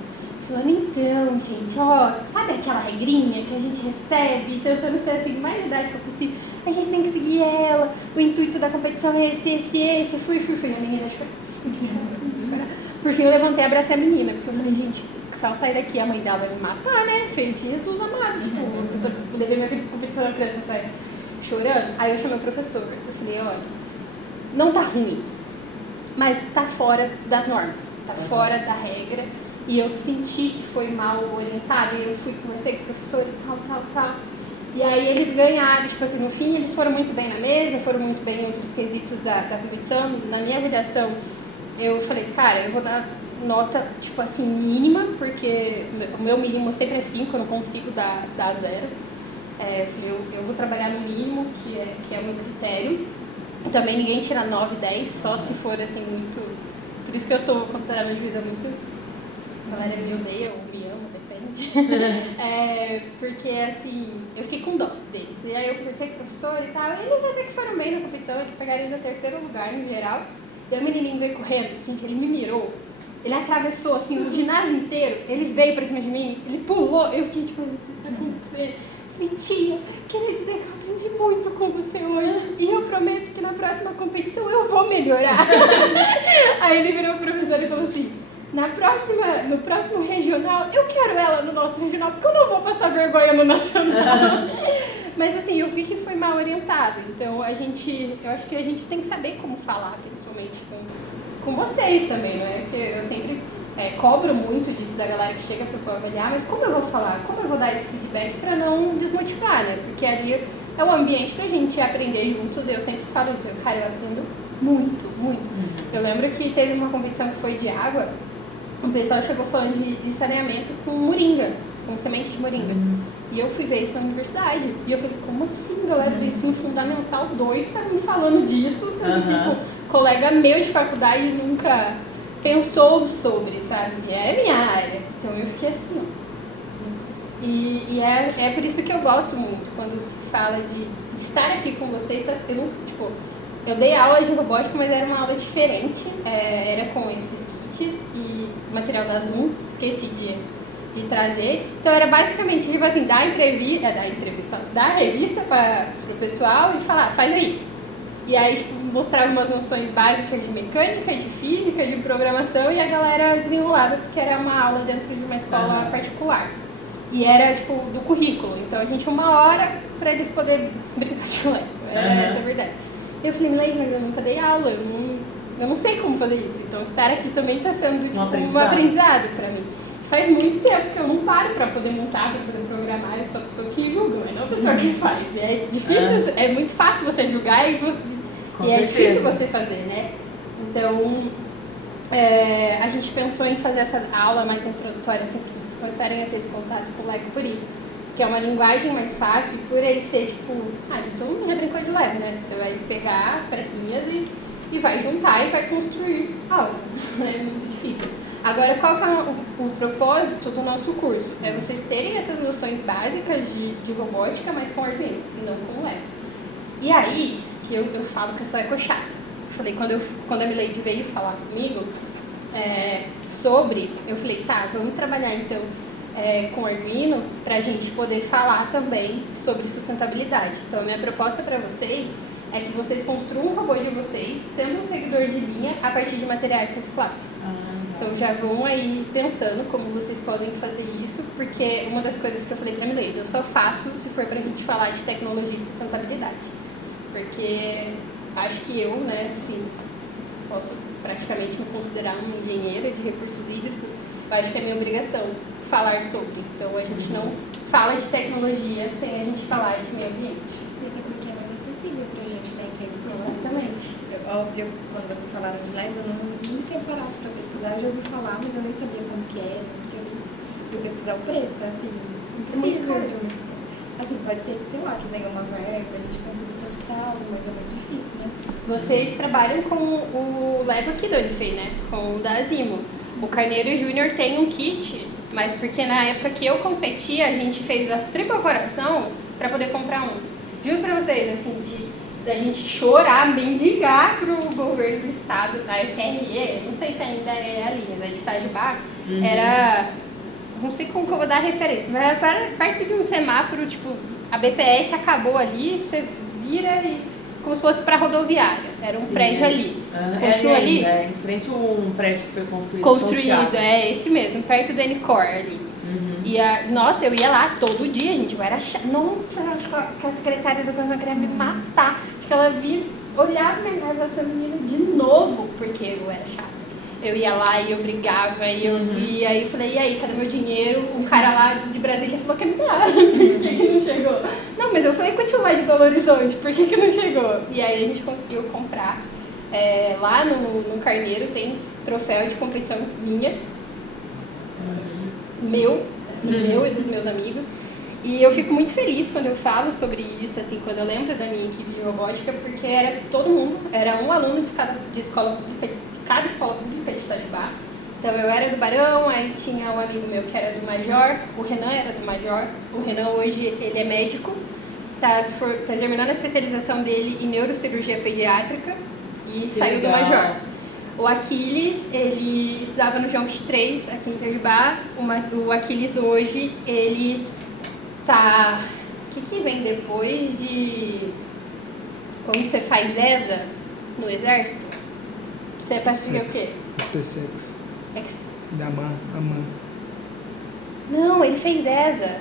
falando, então, gente, ó, sabe aquela regrinha que a gente recebe, tentando ser assim, o mais didática possível, a gente tem que seguir ela, o intuito da competição é esse, fui, a menina chorou. Porque eu levantei e abracei a menina, porque eu falei, gente, se ela sair daqui, a mãe dela vai me matar, né? Fez Jesus amado, tipo, eu levei minha filha pra competição, a criança sai chorando. Aí eu chamei o professor, eu falei, olha, não tá ruim, mas tá fora das normas, tá fora da regra, e eu senti que foi mal orientado, e eu conversei com o professor e tal. E aí eles ganharam, tipo assim, no fim eles foram muito bem na mesa, foram muito bem em outros quesitos da competição. Na minha avaliação, eu falei, cara, eu vou dar nota, tipo assim, mínima, porque o meu mínimo sempre é 5, eu não consigo dar 0. Eu vou trabalhar no mínimo, que é o meu critério. Também ninguém tira 9, 10, só se for assim muito... Por isso que eu sou considerada juíza muito... A galera me odeia ou me ama, depende. Porque assim, eu fiquei com dó deles. E aí eu conversei com o professor e tal, e eles até que foram bem na competição, eles pegaram ainda 3º lugar no geral. E o menininho veio correndo, gente, ele me mirou. Ele atravessou assim o ginásio inteiro, ele veio pra cima de mim, ele pulou, eu fiquei tipo, o que vai acontecer? Tia, queria dizer que eu aprendi muito com você hoje e eu prometo que na próxima competição eu vou melhorar. Aí ele virou pro professor e falou assim, no próximo regional, eu quero ela no nosso regional, porque eu não vou passar vergonha no nacional. Mas assim, eu vi que foi mal orientado, então eu acho que a gente tem que saber como falar, principalmente com vocês também, não é? Porque eu sempre cobro muito disso da galera que chega para avaliar, mas como eu vou falar, como eu vou dar esse feedback para não desmotivar, né? Porque ali é o ambiente pra gente aprender juntos, eu sempre falo isso, cara, eu aprendo muito. Eu lembro que teve uma competição que foi de água, o pessoal chegou falando de saneamento com moringa, com semente de moringa. E eu fui ver isso na universidade. E eu falei, como assim, galera do ensino fundamental 2 tá me falando disso? Sendo que, tipo, colega meu de faculdade nunca pensou sobre, sabe? E é minha área. Então eu fiquei assim, ó. E é por isso que eu gosto muito quando se fala de estar aqui com vocês, está sendo, tipo, eu dei aula de robótica, mas era uma aula diferente, era com esses kits e material da Zoom, esqueci de trazer. Então era basicamente, tipo assim, dar revista para o pessoal e falar, faz aí. E aí, tipo, mostrava umas noções básicas de mecânica, de física, de programação e a galera desenrolava, porque era uma aula dentro de uma escola particular. E era, tipo, do currículo. Então a gente tinha 1 hora para eles poderem brincar de Lego. Essa é a verdade. Eu falei, mas eu nunca dei aula, eu não sei como fazer isso. Então estar aqui também está sendo tipo, um aprendizado para mim. Faz muito tempo que eu não paro para poder montar, para poder programar. Eu sou a pessoa que julga, mas não a pessoa que faz. E é difícil, é muito fácil você julgar e é difícil você fazer, né? Então, a gente pensou em fazer essa aula mais introdutória, assim, para vocês começarem a ter esse contato com o Lego por isso. Que é uma linguagem mais fácil, por ele ser, tipo, todo mundo já brincou de Lego, né? Você vai pegar as pecinhas e vai juntar e vai construir algo. É muito difícil. Agora, qual que é o propósito do nosso curso? É vocês terem essas noções básicas de robótica, mas com Arduino e não com Lego. E aí, que eu falo que eu sou ecochata. Eu falei, quando a Milady veio falar comigo eu falei, tá, vamos trabalhar então com Arduino para a gente poder falar também sobre sustentabilidade. Então, a minha proposta para vocês é que vocês construam um robô de vocês, sendo um seguidor de linha, a partir de materiais recicláveis. Então, já vão aí pensando como vocês podem fazer isso, porque uma das coisas que eu falei para a Milady, eu só faço se for para a gente falar de tecnologia e sustentabilidade. Porque acho que eu, né, assim, posso praticamente me considerar uma engenheira de recursos hídricos, eu acho que é minha obrigação falar sobre. Então, a gente não fala de tecnologia sem a gente falar de meio ambiente. E até porque é mais acessível pra gente, né? Que é isso. Exatamente. Quando vocês falaram de Lego, eu nunca tinha parado pra pesquisar. Eu já ouvi falar, mas eu nem sabia como que era, não tinha visto. Fui pesquisar o preço, assim, impossível de uma escola. Assim, pode ser que, sei lá, que venha uma verba, a gente consiga solicitar algo, mas é muito difícil, né? Vocês trabalham com o Lego aqui do Unifei, né? Com o da Asimo. O Carneiro Júnior tem um kit, mas porque na época que eu competi, a gente fez as tripla coração para poder comprar um. Juro pra vocês, assim, da gente chorar, mendigar pro governo do estado, da SRE, não sei se ainda é ali, mas a de Itajubá, era, não sei como que eu vou dar a referência, mas era perto de um semáforo, tipo, a BPS acabou ali, você vira e como se fosse para rodoviária, era um prédio ali. Continua ali? Em frente a um prédio que foi construído. Construído, esse mesmo, perto do Ncor ali. E nossa, eu ia lá todo dia, gente, eu era chata. Nossa, acho que a secretária do governo queria me matar. Acho que ela olhava e me olhava essa menina de novo, porque eu era chata. Eu ia lá e eu brigava, e eu via, e eu falei, e aí, cadê meu dinheiro? O cara lá de Brasília falou que ia me dar, por que não chegou? Não, mas eu falei que eu tinha lá de Belo Horizonte, por que não chegou? E aí a gente conseguiu comprar. Lá no Carneiro tem troféu de competição minha, meu e dos meus amigos. E eu fico muito feliz quando eu falo sobre isso, assim, quando eu lembro da minha equipe de robótica, porque era todo mundo, era um aluno de cada escola pública de Itajubá. Então eu era do Barão, aí tinha um amigo meu que era do Major, o Renan era do Major. O Renan hoje ele é médico, tá terminando a especialização dele em neurocirurgia pediátrica e saiu do Major. O Aquiles, ele estudava no João 23, aqui em Itajubá. O Aquiles hoje, ele tá... O que vem depois de... Como você faz ESA no Exército? Você é pra seguir o quê? SpaceX. Da AMAN. Não, ele fez ESA.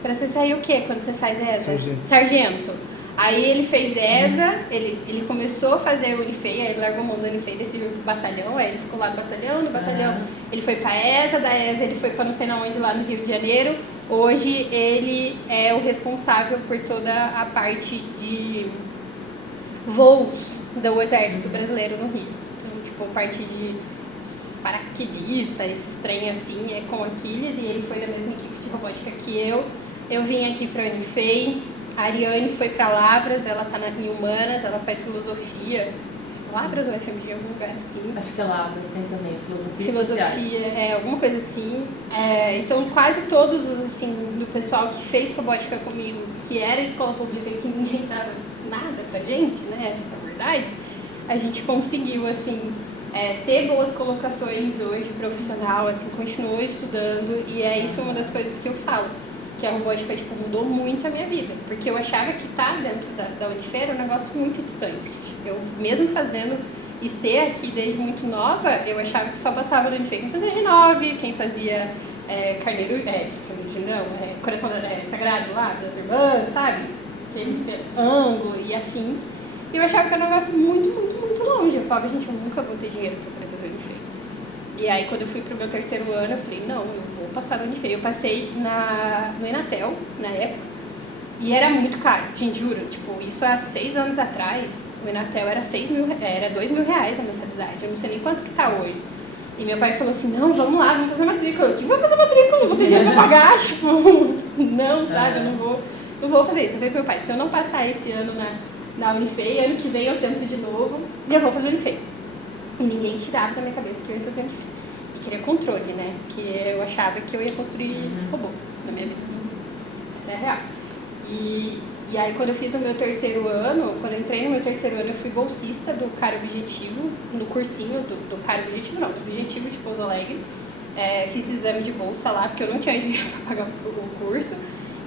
Pra você sair o quê quando você faz ESA? Sargento. Aí ele fez ESA, ele começou a fazer o Unifei, aí ele largou a mão do Unifei, decidiu pro batalhão, aí ele ficou lá no batalhão, ele foi pra ESA, da ESA ele foi pra não sei na onde, lá no Rio de Janeiro. Hoje ele é o responsável por toda a parte de voos do Exército Brasileiro no Rio. Então, tipo, parte de paraquedista, esses trem assim, com Aquiles, e ele foi da mesma equipe de robótica que eu. Eu vim aqui pra Unifei, a Ariane foi pra Lavras, ela tá em Humanas, ela faz filosofia. Lavras ou FMG, algum lugar assim. Acho que é Lavras tem também, filosofia sociais. Alguma coisa assim. Então, quase todos, assim, do pessoal que fez robótica comigo, que era escola pública e que ninguém dava nada pra gente, né, essa é a verdade, a gente conseguiu, assim, ter boas colocações hoje, profissional, assim, continuou estudando, e é isso uma das coisas que eu falo, que a robótica, tipo, mudou muito a minha vida, porque eu achava que estar dentro da Unifei era um negócio muito distante. Eu, mesmo fazendo IC aqui desde muito nova, eu achava que só passava no Unifei quem fazia G9, quem fazia Coração Sagrado lá, das irmãs, sabe? Aquele ângulo e afins. E eu achava que era um negócio muito, muito, muito longe. Eu falava, gente, eu nunca vou ter dinheiro para poder fazer Unifei. E aí, quando eu fui pro meu 3º ano, eu falei, não, eu vou passar no Unifei. Eu passei no Inatel, na época, e era muito caro. Gente, juro, tipo, isso há 6 anos atrás, o Inatel era era R$2.000 a mensalidade. Eu não sei nem quanto que tá hoje. E meu pai falou assim, não, vamos lá, vamos fazer matrícula. Eu, que vou fazer matrícula? Eu não vou ter dinheiro pra pagar, tipo, não, sabe, eu não vou fazer isso. Eu falei pro meu pai, se eu não passar esse ano na Unifei, ano que vem eu tento de novo e eu vou fazer Unifei. E ninguém tirava da minha cabeça que eu ia fazer Unifei. E queria controle, né? Porque eu achava que eu ia construir robô na minha vida. Essa é a real. E aí, quando eu fiz o meu 3º ano, quando eu entrei no meu 3º ano, eu fui bolsista do Cara Objetivo, no cursinho do Cara Objetivo, não, do Objetivo de Pouso Alegre. Fiz exame de bolsa lá, porque eu não tinha dinheiro para pagar o curso.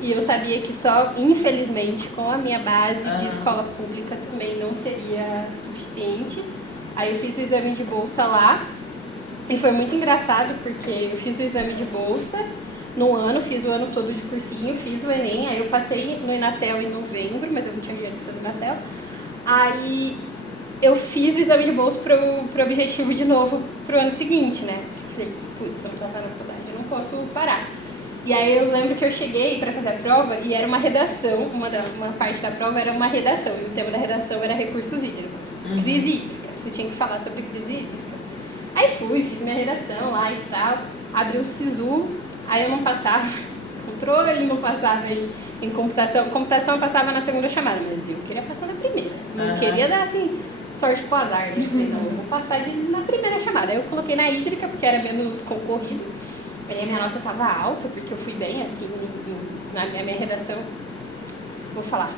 E eu sabia que só, infelizmente, com a minha base de escola pública também não seria suficiente. Aí eu fiz o exame de bolsa lá. E foi muito engraçado, porque eu fiz o exame de bolsa no ano, fiz o ano todo de cursinho, fiz o Enem, aí eu passei no Inatel em novembro, mas eu não tinha dinheiro para fazer o Inatel. Aí eu fiz o exame de bolsa pro Objetivo de novo pro ano seguinte, né? Eu falei, putz, eu não passar na faculdade, eu não posso parar. E aí eu lembro que eu cheguei para fazer a prova e era uma redação, uma parte da prova era uma redação, e o tema da redação era recursos hídricos, crise hídrica, você tinha que falar sobre crise hídrica. Aí fiz minha redação lá e tal, abri o SISU. Aí eu não passava controle, não passava em computação. Computação eu passava na 2ª chamada, mas eu queria passar na primeira. Não queria dar, assim, sorte pro azar. Né? Eu falei, não, eu vou passar na primeira chamada. Aí eu coloquei na hídrica, porque era menos concorrido. Aí a minha nota tava alta, porque eu fui bem, assim, na minha redação. Vou falar.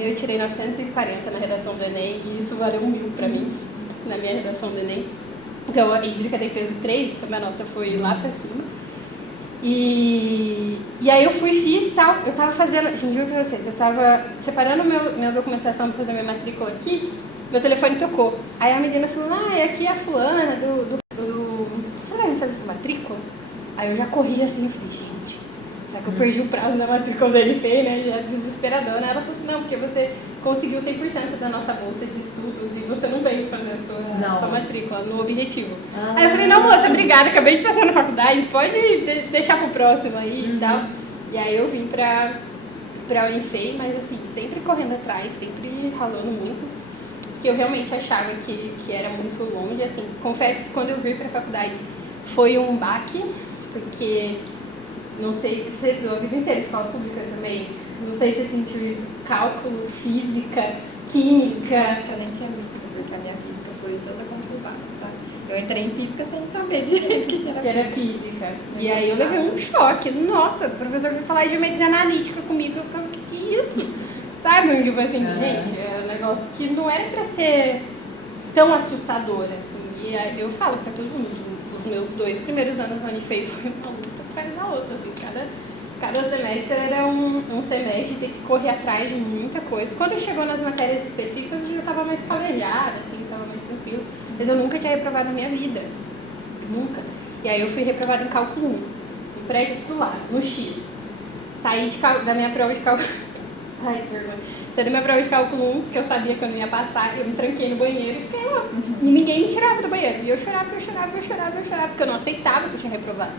Eu tirei 940 na redação do Enem, e isso valeu 1.000 pra mim, na minha redação do Enem. Então a hídrica tem peso 3, então minha nota foi lá pra cima. E aí eu fiz e tal, eu tava fazendo, gente, juro pra vocês, eu tava separando minha documentação pra fazer minha matrícula aqui, meu telefone tocou. Aí a menina falou, aqui é a fulana você vai fazer sua matrícula? Aí eu já corri assim e falei, gente, será que eu perdi o prazo da matrícula da NFE, né, já desesperadona. Ela falou assim, não, porque você conseguiu 100% da nossa bolsa de estudos e você não veio fazer a sua matrícula no Objetivo. Aí eu falei, não, moça, obrigada, acabei de passar na faculdade, pode deixar pro próximo aí e tal. E aí eu vim pra Unifei, mas assim, sempre correndo atrás, sempre ralando muito, que eu realmente achava que era muito longe, assim. Confesso que quando eu vim pra faculdade foi um baque, porque, não sei, vocês a vida inteira, escola pública também, não sei se você sentiu isso, cálculo, física, química. Acho que eu nem tinha visto, porque a minha física foi toda conturbada, sabe? Eu entrei em física sem saber direito o que era física. E aí eu levei um choque. Nossa, o professor veio falar de geometria analítica comigo. Eu falei, o que é isso? Sabe? Tipo assim, gente, é um negócio que não era pra ser tão assustador, assim. E aí eu falo pra todo mundo, os meus 2 primeiros anos na Unifei foi uma luta atrás da outra, assim, cada semestre era um semestre, ter que correr atrás de muita coisa. Quando chegou nas matérias específicas, eu já estava mais calejada, assim, estava mais tranquilo. Mas eu nunca tinha reprovado na minha vida. Nunca. E aí eu fui reprovada em cálculo 1, no pré-titular, no X. Saí da minha prova de cálculo... Ai, que vergonha. Saí da minha prova de cálculo 1, porque eu sabia que eu não ia passar, eu me tranquei no banheiro e fiquei lá. E ninguém me tirava do banheiro. E eu chorava, porque eu não aceitava que eu tinha reprovado.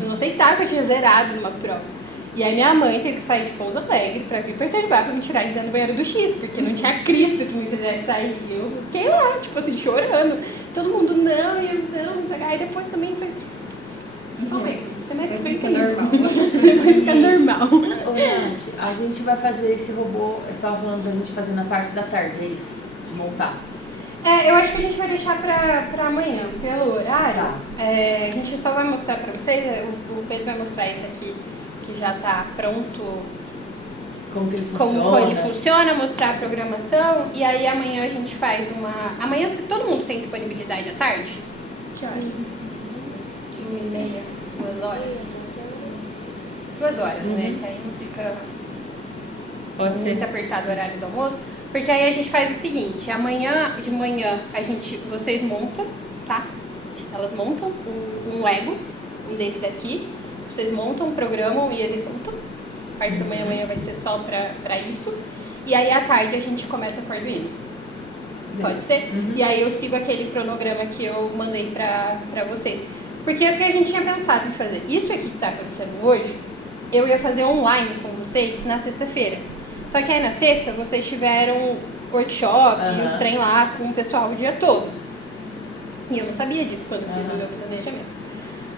Eu não aceitava que eu tinha zerado numa prova. E aí minha mãe teve que sair de Pouso Alegre pra vir pra Itajubá pra me tirar de dentro do banheiro do X, porque não tinha Cristo que me fizesse sair. Eu fiquei lá, tipo assim, chorando. Todo mundo, não, e eu não. Aí depois também foi... Só mesmo, você mais Depois fica normal. Depois fica normal. Ô, Nath, a gente vai fazer esse robô, você estava falando da gente fazer na parte da tarde, é isso? De montar. Eu acho que a gente vai deixar pra amanhã, pelo horário. Tá. A gente só vai mostrar pra vocês, o Pedro vai mostrar isso aqui, que já tá pronto, Como que ele funciona. como ele funciona, mostrar a programação, e aí amanhã a gente faz uma... Amanhã todo mundo tem disponibilidade à tarde? Que horas? 1h30, 2 horas. 2 horas, né? Que aí não fica Pode muito ser. apertado o horário do almoço. Porque aí a gente faz o seguinte, amanhã de manhã vocês montam, tá? Elas montam um Lego, um desse daqui. Vocês montam, programam e executam. A parte da manhã amanhã vai ser só pra isso. E aí à tarde a gente começa com o Arduino. Pode ser? E aí eu sigo aquele cronograma que eu mandei pra vocês. Porque o que a gente tinha pensado em fazer? Isso aqui que tá acontecendo hoje, eu ia fazer online com vocês na sexta-feira. Só que aí na sexta vocês tiveram workshop e os trem lá com o pessoal o dia todo. E eu não sabia disso quando fiz o meu planejamento.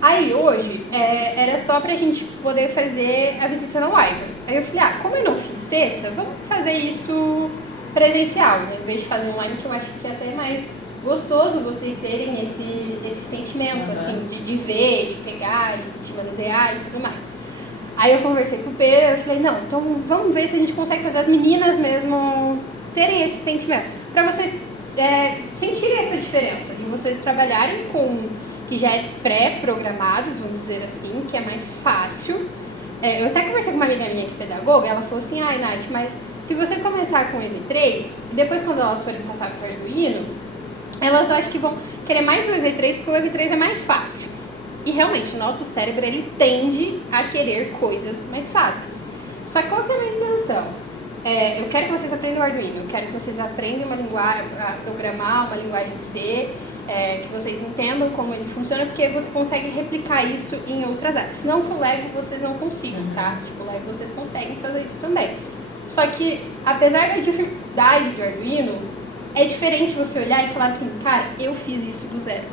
Aí hoje era só pra gente poder fazer a visita na live. Aí eu falei, como eu não fiz sexta, vamos fazer isso presencial, né? Em vez de fazer online, que eu acho que até é mais gostoso vocês terem esse sentimento, assim, de ver, de pegar, de manusear e tudo mais. Aí eu conversei com o Pedro, eu falei, não, então vamos ver se a gente consegue fazer as meninas mesmo terem esse sentimento. Pra vocês sentirem essa diferença, de vocês trabalharem com que já é pré-programado, vamos dizer assim, que é mais fácil. Eu até conversei com uma amiga minha que é pedagoga, ela falou assim, Nath, mas se você começar com o EV3, depois quando elas forem passar com o Arduino, elas acham que vão querer mais o EV3 porque o EV3 é mais fácil. E realmente, o nosso cérebro, ele tende a querer coisas mais fáceis. Só que qual que é a minha intenção? Eu quero que vocês aprendam o Arduino, eu quero que vocês aprendam uma linguagem, a programar uma linguagem C, que vocês entendam como ele funciona, porque você consegue replicar isso em outras áreas. Senão com o Lego vocês não consigam, tá? Tipo, o Lego vocês conseguem fazer isso também. Só que, apesar da dificuldade do Arduino, é diferente você olhar e falar assim, cara, eu fiz isso do zero.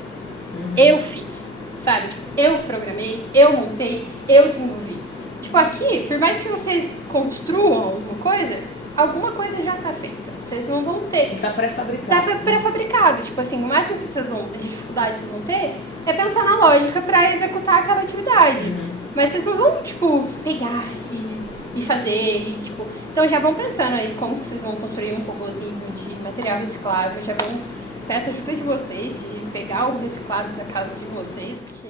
Eu fiz, sabe? Tipo, eu programei, eu montei, eu desenvolvi. Tipo, aqui, por mais que vocês construam alguma coisa já está feita. Vocês não vão ter. Está pré-fabricado. Está pré-fabricado. Tipo assim, o máximo que vocês vão, de dificuldade vocês vão ter é pensar na lógica para executar aquela atividade. Mas vocês não vão, tipo, pegar e fazer, e, tipo... Então já vão pensando aí como que vocês vão construir um robôzinho de material reciclável, já vão... Peço ajuda de vocês, de pegar o reciclado da casa de vocês, porque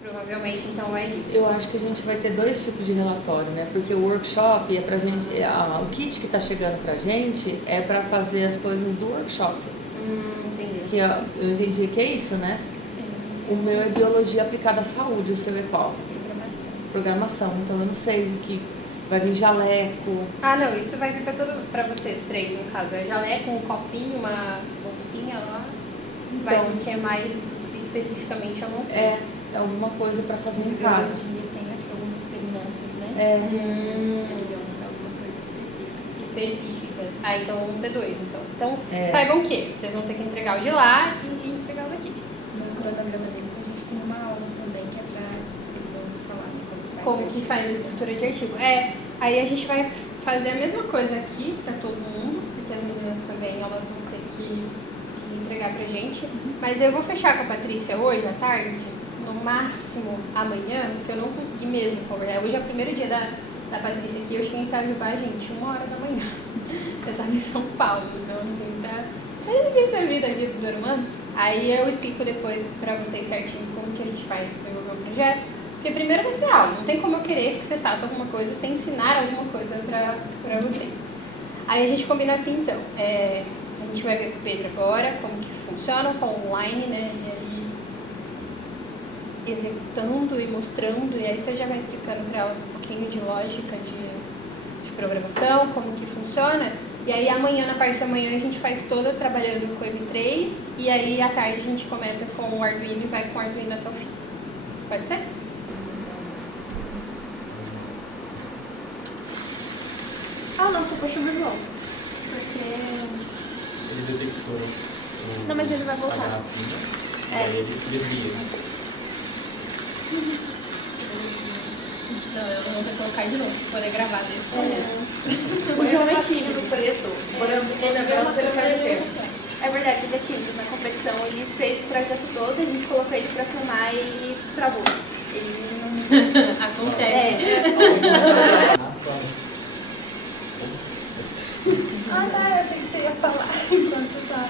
provavelmente então é isso. Eu acho que a gente vai ter 2 tipos de relatório, né? Porque o workshop é pra gente... o kit que está chegando pra gente é para fazer as coisas do workshop. Entendi. Que eu entendi que é isso, né? O meu é biologia aplicada à saúde, o seu é qual? Programação. Então eu não sei o que... Vai vir jaleco. Não, isso vai vir pra vocês 3, no caso. É jaleco, um copinho, uma bolsinha lá. Então, Mas o que é mais especificamente eu não sei. É alguma coisa para fazer em casa. Tem, acho que alguns experimentos, né? Eles iam dar algumas coisas específicas. Então vão ser 2, então. Então, saibam que vocês vão ter que entregar o de lá e entregar o daqui. No cronograma deles, a gente tem uma aula também que é pra... Eles vão falar, né, Como que faz a estrutura de artigo. Aí a gente vai fazer a mesma coisa aqui para todo mundo, porque as meninas também elas vão ter que entregar pra gente. Mas eu vou fechar com a Patrícia hoje à tarde, no máximo amanhã, porque eu não consegui mesmo conversar. Hoje é o primeiro dia da Patrícia aqui, eu cheguei em Itajubá, gente, 1h da manhã. Eu tava em São Paulo, então assim, tá difícil a vida aqui do ser humano. Aí eu explico depois pra vocês certinho como que a gente vai desenvolver o projeto. Porque primeiro vai ser aula, não tem como eu querer que vocês façam alguma coisa sem ensinar alguma coisa pra vocês. Aí a gente combina assim então, a gente vai ver com o Pedro agora como que funciona, online, né, e aí executando e mostrando, e aí você já vai explicando para elas um pouquinho de lógica de programação, como que funciona, e aí amanhã, na parte da manhã, a gente faz toda trabalhando com o EV3, e aí à tarde a gente começa com o Arduino e vai com o Arduino até o fim. Pode ser? Ah, não, suporte visual. Porque... Ele detectou o, Não, mas ele vai a voltar. garrafinha, e É. aí ele desvia. Não, eu vou ter que colocar de novo pra poder gravar desse começo. O João é tímido, por isso. É verdade, ele é tímido na competição. Ele fez o projeto todo, a gente colocou ele pra filmar e ele travou. Ele não... Acontece. Ah, tá, eu achei que você ia falar enquanto tá.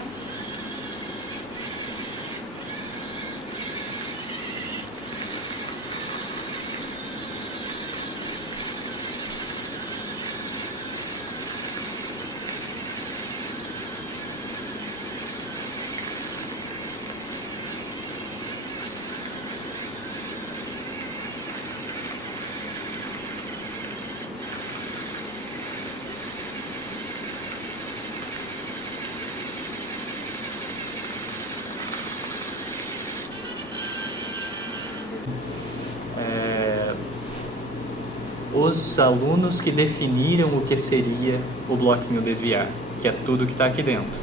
Os alunos que definiram o que seria o bloquinho desviar, que é tudo que está aqui dentro.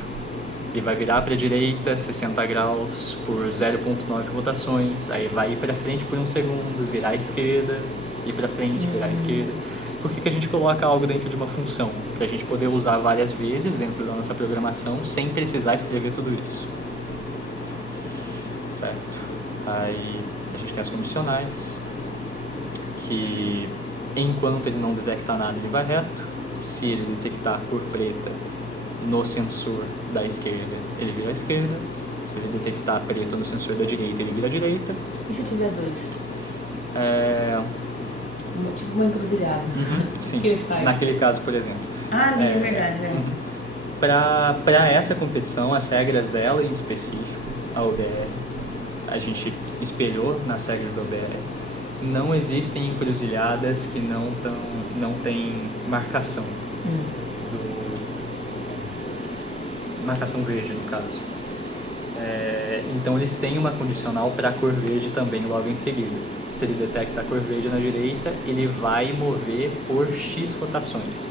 Ele vai virar para a direita 60 graus por 0,9 rotações, aí vai ir para frente por 1 segundo, virar à esquerda, ir para frente, virar à esquerda. Por que a gente coloca algo dentro de uma função? Para a gente poder usar várias vezes dentro da nossa programação sem precisar escrever tudo isso. Certo? Aí a gente tem as condicionais, que enquanto ele não detectar nada ele vai reto. Se ele detectar cor preta no sensor da esquerda, ele vira à esquerda. Se ele detectar preto no sensor da direita, ele vira à direita. E se tiver dois? Tipo uma encruzilhada. Sim, O que ele faz? naquele caso, por exemplo. Ah, é verdade, é. Para essa competição, as regras dela em específico, a OBR, a gente espelhou nas regras da OBR. Não existem encruzilhadas que não tem marcação. Marcação verde, no caso. Então eles têm uma condicional para a cor verde também logo em seguida. Se ele detecta a cor verde na direita, ele vai mover por X rotações.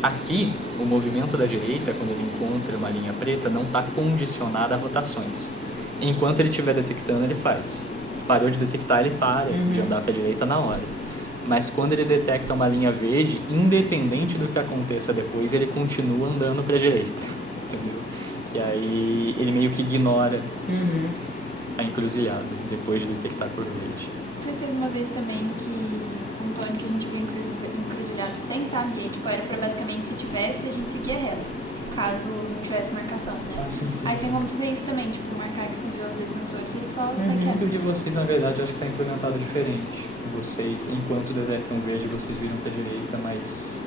Aqui, o movimento da direita, quando ele encontra uma linha preta, não está condicionado a rotações. Enquanto ele estiver detectando, ele faz. Parou de detectar, ele para de andar para a direita na hora. Mas quando ele detecta uma linha verde, independente do que aconteça depois, ele continua andando para a direita. Entendeu? E aí ele meio que ignora a encruzilhada depois de detectar a cor verde. Já teve uma vez também que, com o Tony, que a gente viu encruzilhado sem, sabe? E, tipo, era pra basicamente, se tivesse, a gente seguia reto, caso não tivesse marcação, né? Sim. Aí tem como fazer isso também, tipo, marcar que se viu os dois sensores e só sai O quieto. de vocês, na verdade, eu acho que está implementado diferente. Vocês, enquanto detectam verde, vocês viram para a direita, mas...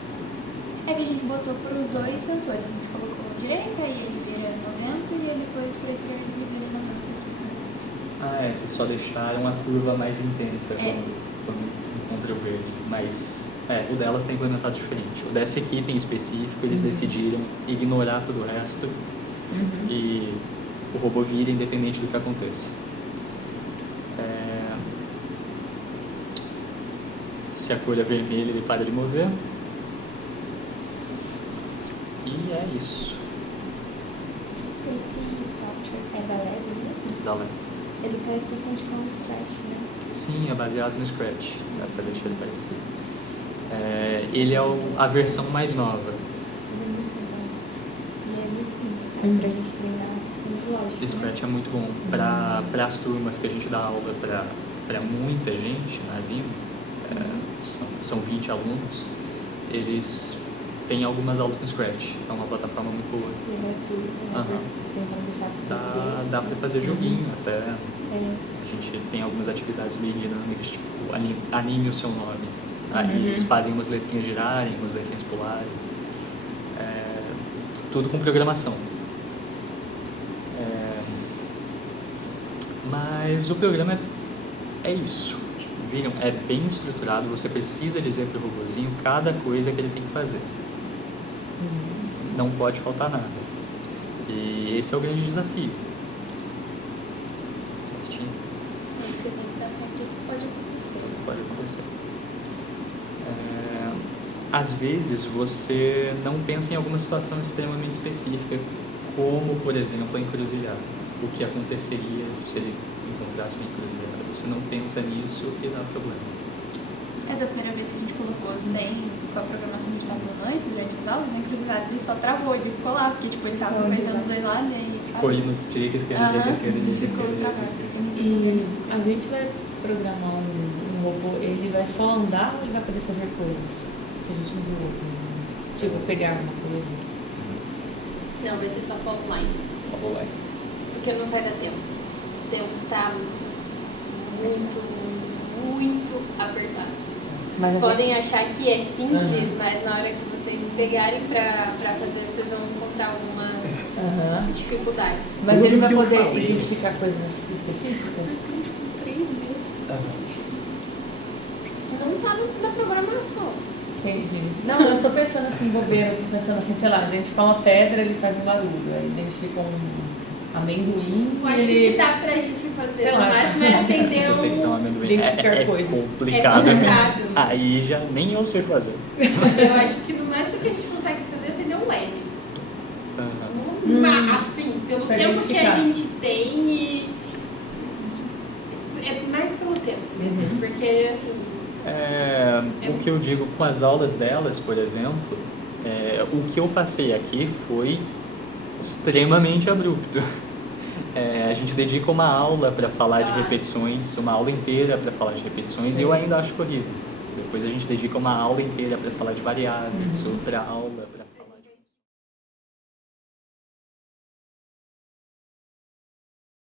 É que a gente botou pros dois sensores, a gente colocou a direita e ele vira 90 e aí depois foi esquerda e ele vira 90. vocês só deixaram a curva mais intensa quando encontra o verde. Mas, o delas está implementado diferente. O dessa equipe em específico, eles decidiram ignorar todo o resto e o robô vira independente do que aconteça. Se a cor é vermelha, ele para de mover. E é isso. Esse software é da Lab mesmo? Da Lab. Ele parece bastante com o Scratch, né? Sim, é baseado no Scratch, para deixar ele parecido. Ele é a versão mais nova. Ele é muito legal. E é muito simples, sabe? Pra gente treinar a questão de lógica. Scratch é muito bom. Para as turmas que a gente dá aula para muita gente na Zimo, são 20 alunos, eles têm algumas aulas no Scratch. É uma plataforma muito boa. E é gratuito, né? Tentando deixar Dá para fazer joguinho até. É. A gente tem algumas atividades bem dinâmicas, tipo anime o seu nome. Aí eles fazem umas letrinhas girarem, umas letrinhas pularem. Tudo com programação. Mas o programa é isso. Viram? É bem estruturado. Você precisa dizer para o robozinho cada coisa que ele tem que fazer. Não pode faltar nada. E esse é o grande desafio. Certinho? Aí você tem que pensar tudo que pode acontecer. Tudo pode acontecer. às vezes você não pensa em alguma situação extremamente específica, como, por exemplo, a encruzilhada. O que aconteceria se ele encontrasse uma encruzilhada? Você não pensa nisso e dá problema. Da primeira vez que a gente colocou 100 com a programação que a gente estava usando antes, durante as aulas, a encruzilhada ele só travou, ele ficou lá, porque tipo, ele tava conversando os dois lá, né? Ficou indo direita, esquerda, direita, esquerda, direita, esquerda, direita, esquerda. E a gente vai programar um robô, ele vai só andar ou ele vai poder fazer coisas que a gente não viu outro? Tipo, pegar uma coisa. Não, vai ser só follow line. Follow line. Porque não vai dar tempo. O tempo tá muito apertado. Mas Podem achar que é simples, mas na hora que vocês pegarem pra fazer, vocês vão encontrar algumas dificuldades. Mas Tudo ele vai que eu poder falei. identificar coisas específicas? Mas que a gente fez 3 vezes. Não tá na programação. Entendi. Não, eu tô pensando aqui em bobeira, eu tô pensando assim, sei lá, identificar uma pedra, ele faz um barulho. Aí identifica um amendoim Eu e acho ele... que dá pra gente fazer. Sei No lá. máximo é acender Detectar um amendoim. Identificar coisas. Complicado É mesmo. complicado. Aí já nem eu sei fazer. Eu acho que no máximo que a gente consegue fazer é acender um LED. Assim, pelo Pra tempo que a identificar. gente tem e. É mais pelo tempo mesmo. Porque assim. O que eu digo com as aulas delas, por exemplo, o que eu passei aqui foi extremamente abrupto. A gente dedica uma aula para falar de repetições, uma aula inteira para falar de repetições, e eu ainda acho corrido. Depois a gente dedica uma aula inteira para falar de variáveis, outra aula para